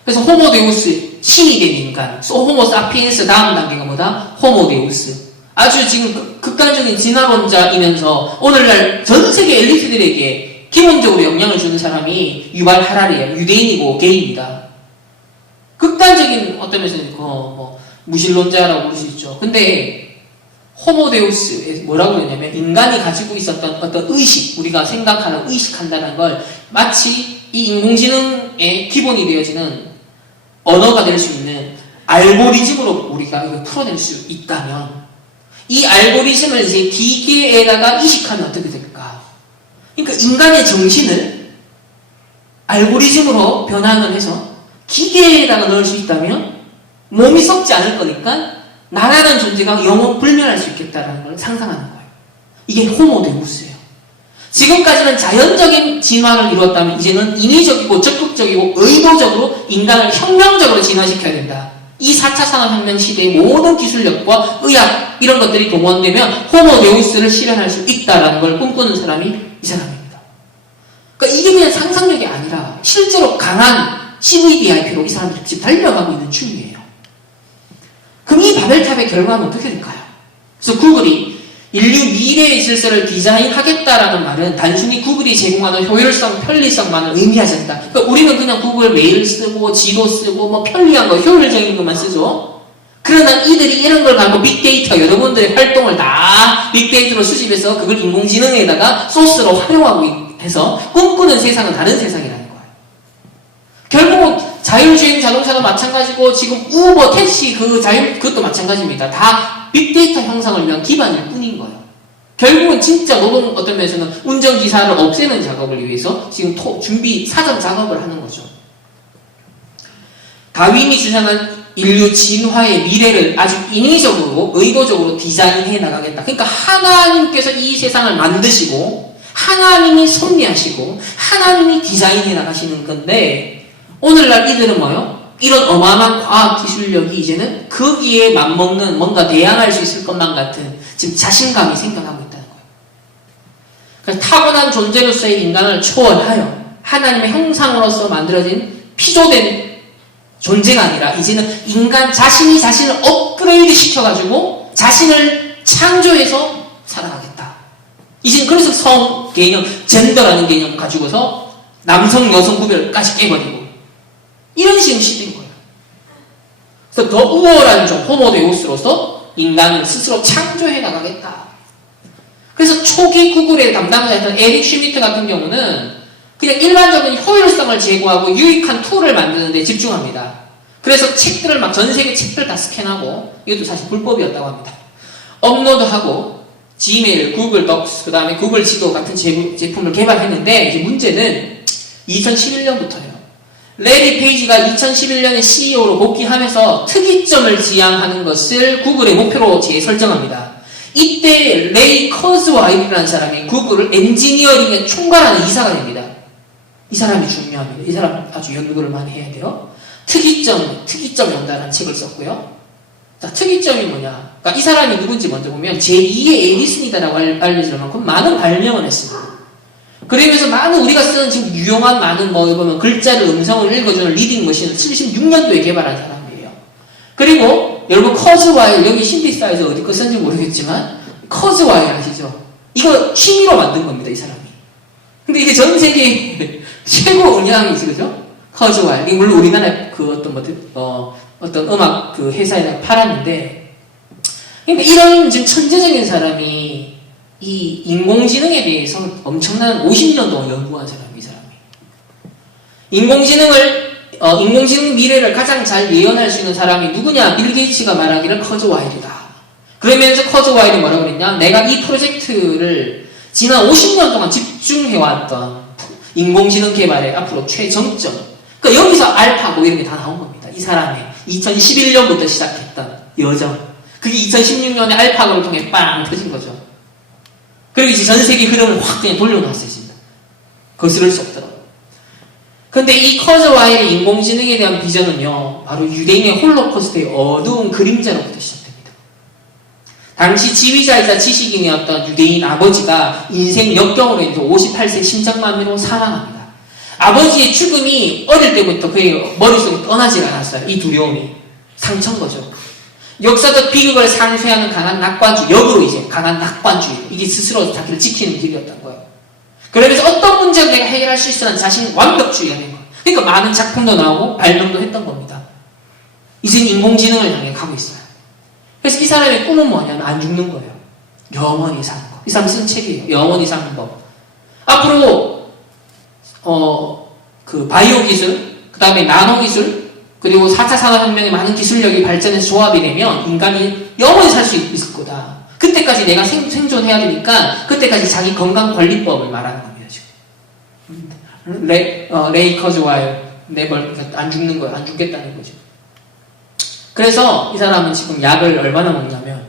그래서 호모데우스, 신이 된 인간, 호모 사피엔스 다음 단계가 뭐다? 호모데우스. 아주 지금 극단적인 진화론자이면서 오늘날 전 세계 엘리트들에게 기본적으로 영향을 주는 사람이 유발 하라리예요. 유대인이고 게이입니다. 극단적인 어떤 면에서는 무신론자라고 볼 수 있죠. 근데 호모데우스에 뭐라고 그러냐면, 인간이 가지고 있었던 어떤 의식, 우리가 생각하는 의식한다는 걸 마치 이 인공지능의 기본이 되어지는 언어가 될 수 있는 알고리즘으로 우리가 이걸 풀어낼 수 있다면, 이 알고리즘을 이제 기계에다가 이식하면 어떻게 될까? 그러니까 인간의 정신을 알고리즘으로 변환을 해서 기계에다가 넣을 수 있다면 몸이 썩지 않을 거니까 나라는 존재가 영원 불멸할 수 있겠다는 걸 상상하는 거예요. 이게 호모데우스예요. 지금까지는 자연적인 진화를 이루었다면 이제는 인위적이고 적극적이고 의도적으로 인간을 혁명적으로 진화시켜야 된다. 이 4차 산업혁명 시대의 모든 기술력과 의학 이런 것들이 동원되면 호모데우스를 실현할 수 있다는 걸 꿈꾸는 사람이 이 사람입니다. 그러니까 이게 그냥 상상력이 아니라 실제로 강한 CVDIP로 이 사람들이 지금 달려가고 있는 중이에요. 그럼 이 바벨탑의 결과는 어떻게 될까요? 그래서 구글이 인류 미래의 질서를 디자인하겠다라는 말은 단순히 구글이 제공하는 효율성, 편리성만을 의미하지 않는다. 그러니까 우리는 그냥 구글 메일 쓰고 지도 쓰고 편리한 거, 효율적인 것만 쓰죠. 그러나 이들이 이런 걸 가지고 빅데이터, 여러분들의 활동을 다 빅데이터로 수집해서 그걸 인공지능에다가 소스로 활용하고 해서 꿈꾸는 세상은 다른 세상이라는 거예요. 결국은 자율주행 자동차도 마찬가지고 지금 우버, 택시 그것도 마찬가지입니다. 다 빅데이터 형성을 위한 기반일 뿐인 거예요. 결국은 진짜 노동 어떤 면에서는 운전기사를 없애는 작업을 위해서 지금 사전 작업을 하는 거죠. 다윈이 주장한 인류 진화의 미래를 아주 인위적으로 의도적으로 디자인해 나가겠다. 그러니까 하나님께서 이 세상을 만드시고 하나님이 섭리하시고 하나님이 디자인해 나가시는 건데, 오늘날 이들은 뭐요? 이런 어마어마한 과학 기술력이 이제는 거기에 맞먹는 뭔가 대항할 수 있을 것만 같은 지금 자신감이 생겨나고 있다는 거예요. 그래서 타고난 존재로서의 인간을 초월하여 하나님의 형상으로서 만들어진 피조된 존재가 아니라 이제는 인간 자신이 자신을 업그레이드 시켜가지고 자신을 창조해서 살아가겠다. 이제는 그래서 성 개념, 젠더라는 개념 가지고서 남성, 여성 구별까지 깨버리고 이런 식의 시대인 거예요. 그래서 더 우월한 종, 호모데우스로서 인간을 스스로 창조해 나가겠다. 그래서 초기 구글의 담당자였던 에릭 슈미트 같은 경우는 그냥 일반적인 효율성을 제고하고 유익한 툴을 만드는 데 집중합니다. 그래서 책들을 막 전 세계 책들 다 스캔하고, 이것도 사실 불법이었다고 합니다. 업로드하고 지메일, 구글 덕스, 그 다음에 구글 지도 같은 제품을 개발했는데, 이제 문제는 2011년부터예요. 레리 페이지가 2011년에 CEO로 복귀하면서 특이점을 지향하는 것을 구글의 목표로 재설정합니다. 이때 레이 커즈와이드라는 사람이 구글을 엔지니어링에 총괄하는 이사가 됩니다. 이 사람이 중요합니다. 이 사람 아주 연구를 많이 해야 돼요. 특이점 연다라는 책을 썼고요. 자, 특이점이 뭐냐? 그러니까 이 사람이 누군지 먼저 보면 제2의 에디슨이다라고 알려질 만큼 많은 발명을 했습니다. 그러면서 많은 우리가 쓰는 지금 유용한 많은 보면 글자를 음성을 읽어주는 리딩 머신을 76년도에 개발한 사람이에요. 그리고 여러분 커즈와일 여기 신디사이저 어디 거 썼는지 모르겠지만 커즈와일 아시죠? 이거 취미로 만든 겁니다, 이 사람이. 근데 이게 전 세계 최고 음향이지, 그죠? 커즈와일. 물론 우리나라 그 어떤 음악 그 회사에다 팔았는데, 그러니까 이런 지금 천재적인 사람이 이 인공지능에 대해서 엄청난 50년 동안 연구한 사람이 이 사람이. 인공지능 미래를 가장 잘 예언할 수 있는 사람이 누구냐? 빌 게이츠가 말하기를 커즈와일이다. 그러면서 커즈와일이 뭐라고 그랬냐? 내가 이 프로젝트를 지난 50년 동안 집중해왔던 인공지능 개발의 앞으로 최정점. 그러니까 여기서 알파 이런 게 다 나온 겁니다. 이 사람의 2011년부터 시작했던 여정. 그게 2016년에 알파고를 통해 빵 터진 거죠. 그리고 이제 전 세계 흐름을 확 그냥 돌려놨어요, 진짜. 거스를 수 없더라고요. 근데 이 커즈와일의 인공지능에 대한 비전은요, 바로 유대인의 홀로코스트의 어두운 그림자로부터 시작됩니다. 당시 지휘자이자 지식인이었던 유대인 아버지가 인생 역경으로 인해서 58세 심장마비로 사망합니다. 아버지의 죽음이 어릴 때부터 그의 머릿속에 떠나질 않았어요. 이 두려움이. 상처인 거죠. 역사적 비극을 상쇄하는 강한 낙관주의, 역으로 이제 강한 낙관주의. 이게 스스로 자기를 지키는 길이었던 거예요. 그러면서 어떤 문제를 내가 해결할 수 있으라는 자신 완벽주의가 된 거예요. 그러니까 많은 작품도 나오고 발명도 했던 겁니다. 이제는 인공지능을 향해 가고 있어요. 그래서 이 사람의 꿈은 뭐냐면 안 죽는 거예요. 영원히 사는 거. 이 사람 쓴 책이에요. 영원히 사는 법. 앞으로 그 바이오 기술, 그 다음에 나노 기술, 그리고 4차 산업혁명의 많은 기술력이 발전해서 조합이 되면 인간이 영원히 살 수 있을 거다. 그때까지 내가 생존해야 되니까 그때까지 자기 건강관리법을 말하는 겁니다. 지금. 레이 커즈와일, 안 죽는 거예요. 안 죽겠다는 거죠. 그래서 이 사람은 지금 약을 얼마나 먹냐면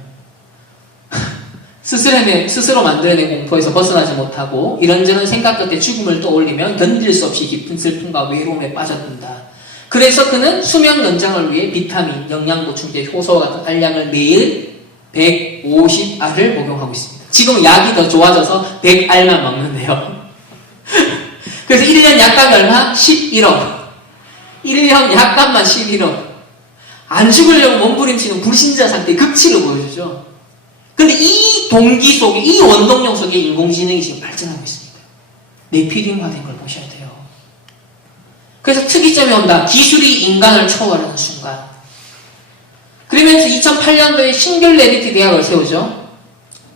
스스로 만들어낸 공포에서 벗어나지 못하고 이런저런 생각 끝에 죽음을 떠올리면 견딜 수 없이 깊은 슬픔과 외로움에 빠져든다. 그래서 그는 수명 연장을 위해 비타민, 영양보충제, 효소와 같은 알약을 매일 150알을 복용하고 있습니다. 지금 약이 더 좋아져서 100알만 먹는데요. 그래서 1년 약값이 얼마? 11억. 1년 약값만 11억. 안 죽으려고 몸부림치는 불신자 상태의 극치를 보여주죠. 근데 이 동기 속에, 이 원동력 속에 인공지능이 지금 발전하고 있습니다. 내피림화된 걸 보셔야 돼요. 그래서 특이점이 온다. 기술이 인간을 초월하는 순간. 그러면서 2008년도에 싱귤레리티 대학을 세우죠.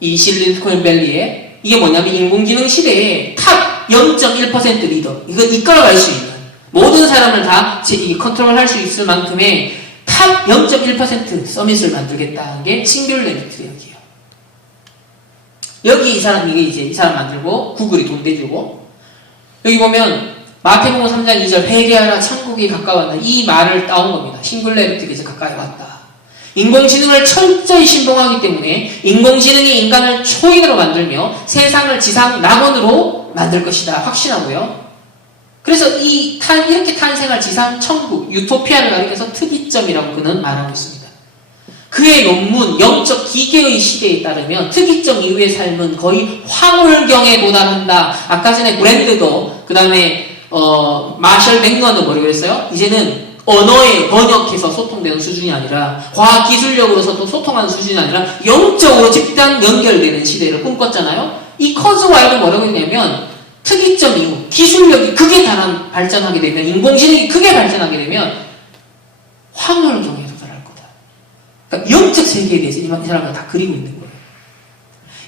이 실리콘밸리에. 이게 뭐냐면 인공지능 시대에 탑 0.1% 리더. 이거 이끌어갈 수 있는 모든 사람을 다 컨트롤할 수 있을 만큼의 탑 0.1% 서밋을 만들겠다는 게 싱귤레리티 대학이에요. 여기 이 사람 만들고 구글이 돈 대주고 여기 보면 마태복음 3장 2절 회개하라 천국이 가까웠다. 이 말을 따온 겁니다. 싱귤레리티가 이제 가까이 왔다. 인공지능을 철저히 신봉하기 때문에 인공지능이 인간을 초인으로 만들며 세상을 지상 낙원으로 만들 것이다. 확신하고요. 그래서 이렇게 탄생할 지상 천국, 유토피아를 가리켜서 특이점이라고 그는 말하고 있습니다. 그의 논문, 영적 기계의 시대에 따르면 특이점 이후의 삶은 거의 황홀경에 도달한다. 아까 전에 브랜드도, 그 다음에 마셜 맥런도 뭐라고 했어요? 이제는 언어에 번역해서 소통되는 수준이 아니라 과학기술력으로서 또 소통하는 수준이 아니라 영적으로 집단 연결되는 시대를 꿈꿨잖아요. 이 커즈와일은 뭐라고 했냐면 특이점 이후 기술력이 크게 발전하게 되면 인공지능이 크게 발전하게 되면 황홀경에 도달할 거다. 그러니까 영적 세계에 대해서 이 사람은 다 그리고 있는 거예요.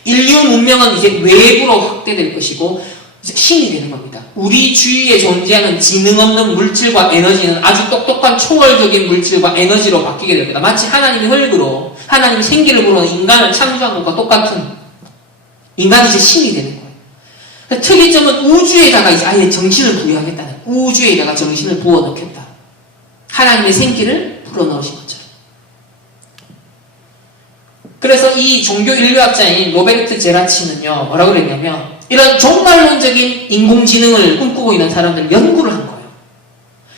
인류 문명은 이제 외부로 확대될 것이고 이제 신이 되는 겁니다. 우리 주위에 존재하는 지능 없는 물질과 에너지는 아주 똑똑한 초월적인 물질과 에너지로 바뀌게 됩니다. 마치 하나님이 흙으로 하나님이 생기를 불어넣은 인간을 창조한 것과 똑같은 인간이 이제 신이 되는 거예요. 그러니까 특이점은 우주에다가 이제 아예 정신을 부여하겠다는 우주에다가 정신을 부어넣겠다. 하나님의 생기를 불어넣으신 것처럼. 그래서 이 종교 인류학자인 로베르트 제라치는요, 뭐라고 그랬냐면, 이런 종말론적인 인공지능을 꿈꾸고 있는 사람들 연구를 한 거예요.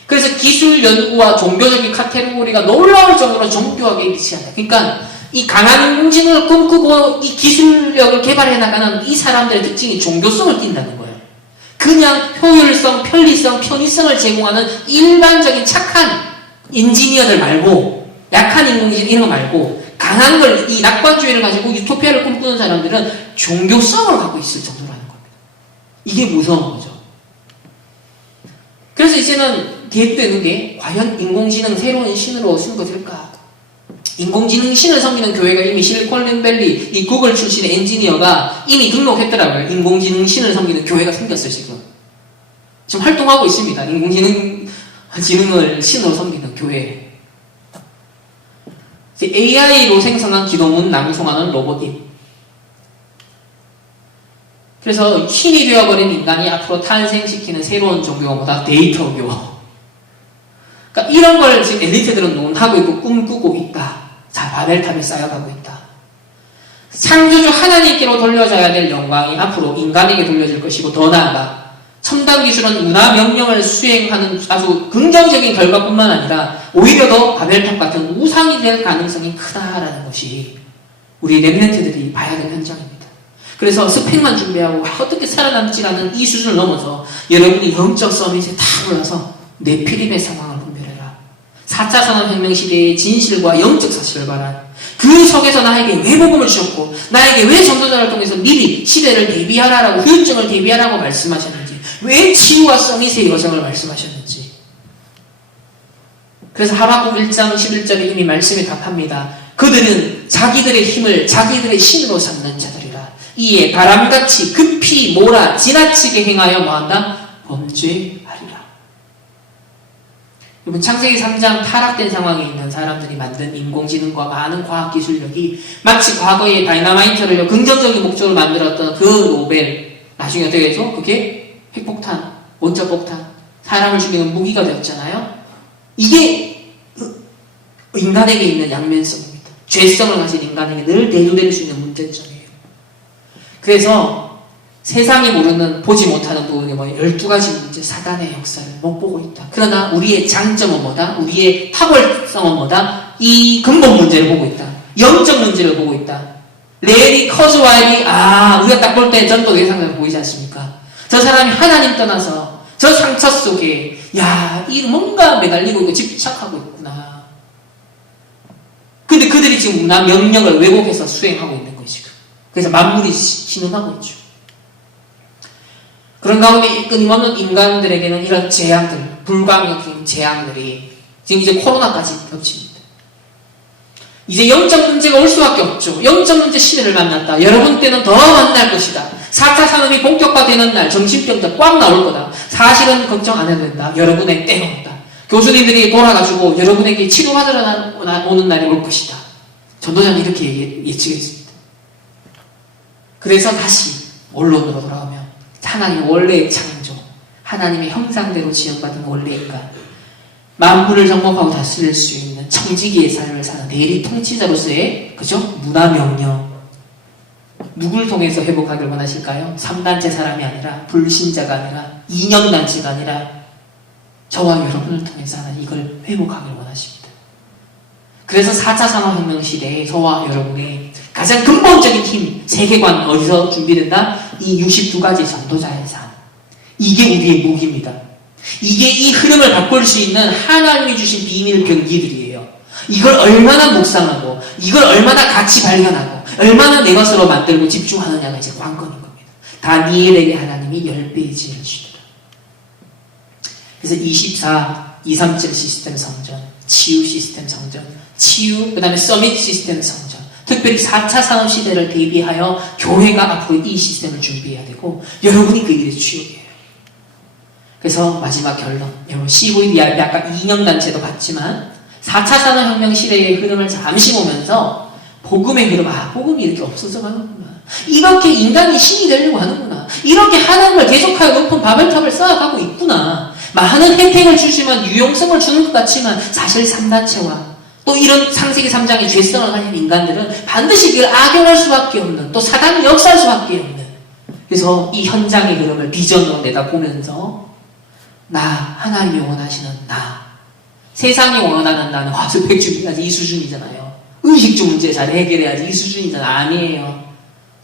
그래서 기술 연구와 종교적인 카테고리가 놀라울 정도로 정교하게 일치한다. 그러니까 이 강한 인공지능을 꿈꾸고 이 기술력을 개발해 나가는 이 사람들의 특징이 종교성을 띈다는 거예요. 그냥 효율성, 편리성, 편의성을 제공하는 일반적인 착한 인지니어들 말고, 약한 인공지능 이런 거 말고, 강한 걸, 이 낙관주의를 가지고 유토피아를 꿈꾸는 사람들은 종교성을 갖고 있을 정도라는 겁니다. 이게 무서운 거죠. 그래서 이제는 계획되는 게, 과연 인공지능 새로운 신으로 승거될까? 인공지능 신을 섬기는 교회가 이미 실리콘밸리, 이 구글 출신의 엔지니어가 이미 등록했더라고요. 인공지능 신을 섬기는 교회가 생겼어요, 지금. 지금 활동하고 있습니다. 인공지능을 신으로 섬기는 교회. AI로 생성한 기도문 낭송하는 로봇이. 그래서 신이 되어버린 인간이 앞으로 탄생시키는 새로운 종교가 뭐다? 데이터교. 그러니까 이런 걸 지금 엘리트들은 논하고 있고 꿈꾸고 있다. 자, 바벨탑에 쌓여가고 있다. 창조주 하나님께로 돌려져야 될 영광이 앞으로 인간에게 돌려질 것이고, 더 나아가 첨단 기술은 문화 명령을 수행하는 아주 긍정적인 결과뿐만 아니라 오히려 더 바벨탑 같은 우상이 될 가능성이 크다라는 것이 우리 랩런트들이 봐야 될 현장입니다. 그래서 스펙만 준비하고 어떻게 살아남지라는 이 수준을 넘어서 여러분이 영적 서밋에 탁 올라서 네피림의 상황을 분별해라. 4차 산업혁명 시대의 진실과 영적 사실을 봐라. 그 속에서 나에게 왜 복음을 주셨고 나에게 왜 전도자를 통해서 미리 시대를 대비하라라고, 후유증을 대비하라고 말씀하셨는지, 왜 치유와 서밋의 여정을 말씀하셨는지. 그래서 하박국 1장 11절에 이미 말씀에 답합니다. 그들은 자기들의 힘을 자기들의 신으로 삼는 자들이라. 이에 바람같이 급히 몰아 지나치게 행하여 뭐한다? 범죄하리라. 여러분, 창세기 3장 타락된 상황에 있는 사람들이 만든 인공지능과 많은 과학기술력이 마치 과거의 다이너마이트를 긍정적인 목적으로 만들었던 그 노벨, 나중에 어떻게 해서 그게 핵폭탄, 원자폭탄, 사람을 죽이는 무기가 되었잖아요. 이게 인간에게 있는 양면성입니다. 죄성을 가진 인간에게 늘 대두될 수 있는 문제점이에요. 그래서 세상이 모르는, 보지 못하는 부분이 뭐냐, 12가지 문제, 사단의 역사를 못 보고 있다. 그러나 우리의 장점은 뭐다? 우리의 탁월성은 뭐다? 이 근본 문제를 보고 있다. 영적 문제를 보고 있다. 레리 커즈와일이, 우리가 딱 볼 때 전도 예상대로 보이지 않습니까? 저 사람이 하나님 떠나서 저 상처 속에 이 뭔가 매달리고 집착하고 있구나. 근데 그들이 지금 문화 명령을 왜곡해서 수행하고 있는 거예요, 지금. 그래서 만물이 신음하고 있죠. 그런 가운데 끊임없는 인간들에게는 이런 재앙들, 불가항력적인 재앙들이 지금 이제 코로나까지 겹칩니다. 이제 영적 문제가 올 수밖에 없죠. 영적 문제 시대를 만났다. 여러분 때는 더 만날 것이다. 4차 산업이 본격화되는 날 정신병자 꽉 나올 거다. 사실은 걱정 안 해도 된다. 여러분의 때가 온다. 교수님들이 돌아가지고 여러분에게 치료받으러 오는 날이 올 것이다. 전도자는 이렇게 예측했습니다. 그래서 다시 원론으로 돌아오면 하나님의 원래의 창조, 하나님의 형상대로 지음받은 원래 인간, 만물을 정복하고 다스릴 수 있는 청지기의 삶을 사는 대리 통치자로서의, 그죠? 문화명령. 누굴 통해서 회복하길 원하실까요? 3단체 사람이 아니라, 불신자가 아니라, 이념단체가 아니라 저와 여러분을 통해서 하나님 이걸 회복하길 원하십니다. 그래서 4차 산업혁명 시대에 저와 여러분의 가장 근본적인 힘, 세계관 어디서 준비된다? 이 62가지 전도자의 삶. 이게 우리의 무기입니다. 이게 이 흐름을 바꿀 수 있는 하나님이 주신 비밀 병기들이에요. 이걸 얼마나 묵상하고, 이걸 얼마나 같이 발견하고, 얼마나 내 것으로 만들고 집중하느냐가 이제 관건인 겁니다. 다니엘에게 하나님이 10배의 지혜를 주시더라. 그래서 24, 237 시스템 성전, 치유 시스템 성전, 치유, 그 다음에 서밋 시스템 성전, 특별히 4차 산업시대를 대비하여 교회가 앞으로 이 시스템을 준비해야 되고 여러분이 그 일의 주역이에요. 그래서 마지막 결론, 여러분 CVDRP 아까 이념단체도 봤지만 4차 산업혁명 시대의 흐름을 잠시 보면서 복음의 흐름, 복음이 이렇게 없어져 가는구나. 이렇게 인간이 신이 되려고 하는구나. 이렇게 하나님을 계속하여 높은 바벨탑을 쌓아가고 있구나. 많은 혜택을 주지만 유용성을 주는 것 같지만 사실 3단체와 또 이런 창세기 3장의 죄성을 가진 인간들은 반드시 그걸 악용할 수밖에 없는, 또 사단이 역사할 수밖에 없는. 그래서 이 현장의 흐름을 비전으로 내다보면서 하나님이 원하시는 세상이 원하는 나는 화수백주기까지 이 수준이잖아요. 의식주 문제 잘 해결해야지 이 수준이잖아. 아니에요.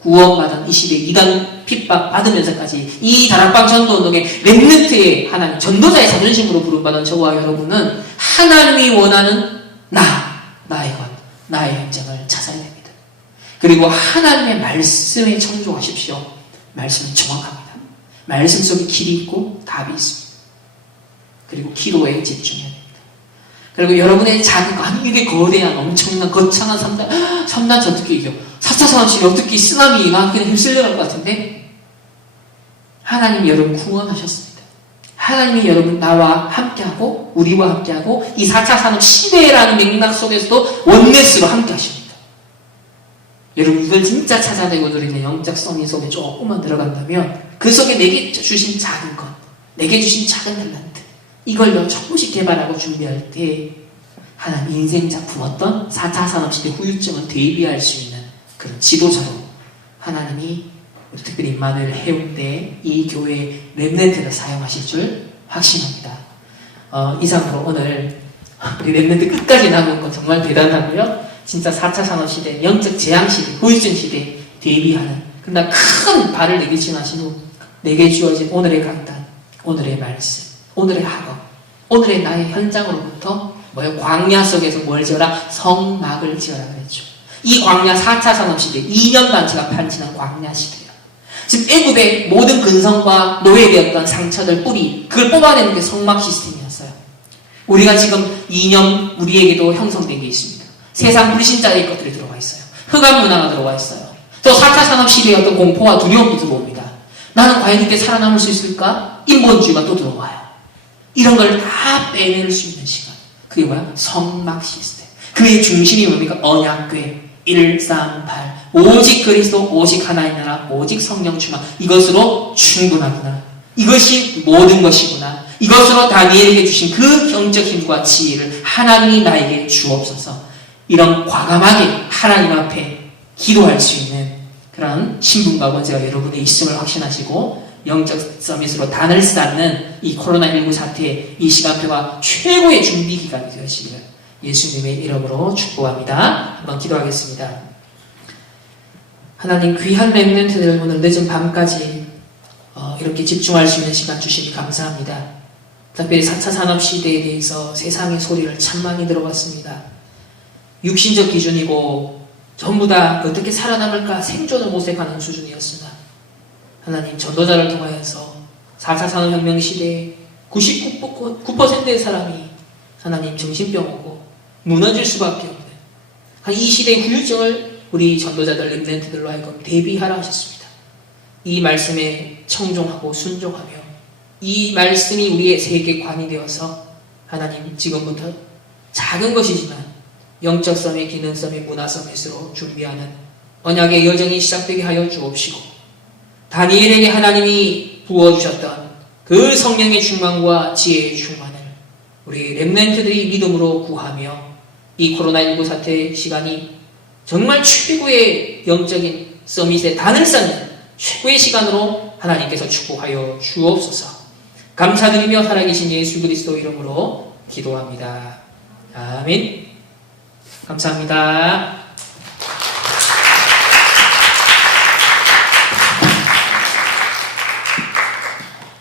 구원받은 이 시대 이단 핍박 받으면서까지 이 다락방 전도운동의 렘넌트의 하나님, 전도자의 자존심으로 부름받은 저와 여러분은 하나님이 원하는 나의 것, 나의 현장을 찾아야 됩니다. 그리고 하나님의 말씀에 청종하십시오. 말씀은 정확합니다. 말씀 속에 길이 있고 답이 있습니다. 그리고 기도에 집중해야 됩니다. 그리고 여러분의 작은 거, 이게 거대한 엄청난 거창한 3단체 어떻게 이겨? 4차 산업시대 어떻게 쓰나미가 그냥 휩쓸려 갈 것 같은데 하나님이 여러분 구원하셨습니다. 하나님이 여러분 나와 함께하고 우리와 함께하고 이 4차 산업시대라는 맥락 속에서도 원네스로 함께 하십니다. 여러분 이걸 진짜 찾아내고 누리는 영적 성인 속에 조금만 들어간다면 그 속에 내게 주신 작은 것, 내게 주신 작은 탤런트 이걸로 조금씩 개발하고 준비할 때 하나님 인생 작품 어떤 4차 산업시대 후유증을 대비할 수 있는 그런 지도자로 하나님이 특별히 임마누엘 해운대 이 교회 렘넌트를 사용하실 줄 확신합니다. 이상으로 오늘 우리 렘넌트 끝까지 남은 거 정말 대단하고요. 진짜 4차 산업시대, 영적 재앙시대, 후유증 시대 대비하는 그러나 큰 발을 내딛지 마시고 내게 주어진 오늘의 강단, 오늘의 말씀, 오늘의 학업, 오늘의 나의 현장으로부터 광야 속에서 뭘 지어라? 성막을 지어라 그랬죠. 이 광야 4차 산업시대, 2년 단체가 펼치는 광야 시대예요. 지금 애굽의 모든 근성과 노예되었던 상처들 뿌리, 그걸 뽑아내는 게 성막 시스템이었어요. 우리가 지금 이념 우리에게도 형성된 게 있습니다. 세상 불신자의 것들이 들어와 있어요. 흑암 문화가 들어와 있어요. 또 4차 산업시대의 어떤 공포와 두려움도 들어옵니다. 나는 과연 이때 살아남을 수 있을까? 인본주의가 또 들어와요. 이런 걸 다 빼낼 수 있는 시간. 그게 뭐야? 성막 시스템. 그의 중심이 뭡니까? 언약궤 138. 오직 그리스도, 오직 하나의 나라, 오직 성령 충만. 이것으로 충분하구나. 이것이 모든 것이구나. 이것으로 다니엘에게 주신 그 영적 힘과 지혜를 하나님이 나에게 주옵소서. 이런 과감하게 하나님 앞에 기도할 수 있는 그런 신분과 권세가 여러분의 있음을 확신하시고 영적 서밋으로 단을 쌓는 이 코로나19 사태의 이 시간표가 최고의 준비 기간이 되시기를 예수님의 이름으로 축복합니다. 한번 기도하겠습니다. 하나님 귀한 렘넌트들 오늘 늦은 밤까지 이렇게 집중할 수 있는 시간 주시니 감사합니다. 특별히 4차 산업시대에 대해서 세상의 소리를 참 많이 들어봤습니다. 육신적 기준이고 전부 다 어떻게 살아남을까 생존을 모색하는 수준이었으나 하나님 전도자를 통하여서 4차 산업혁명 시대에 99%의 사람이 하나님 정신병 오고 무너질 수밖에 없는 이 시대의 후유증을 우리 전도자들 렘넌트들로 하여금 대비하라 하셨습니다. 이 말씀에 청종하고 순종하며 이 말씀이 우리의 세계관이 되어서 하나님 지금부터 작은 것이지만 영적 서밋, 기능 서밋, 문화 서밋으로 준비하는 언약의 여정이 시작되게 하여 주옵시고 다니엘에게 하나님이 부어주셨던 그 성령의 충만과 지혜의 충만을 우리 렘넌트들이 믿음으로 구하며 이 코로나19 사태 시간이 정말 최고의 영적인 서밋의 단을 쌓는 최고의 시간으로 하나님께서 축복하여 주옵소서. 감사드리며 살아계신 예수 그리스도 이름으로 기도합니다. 아멘. 감사합니다.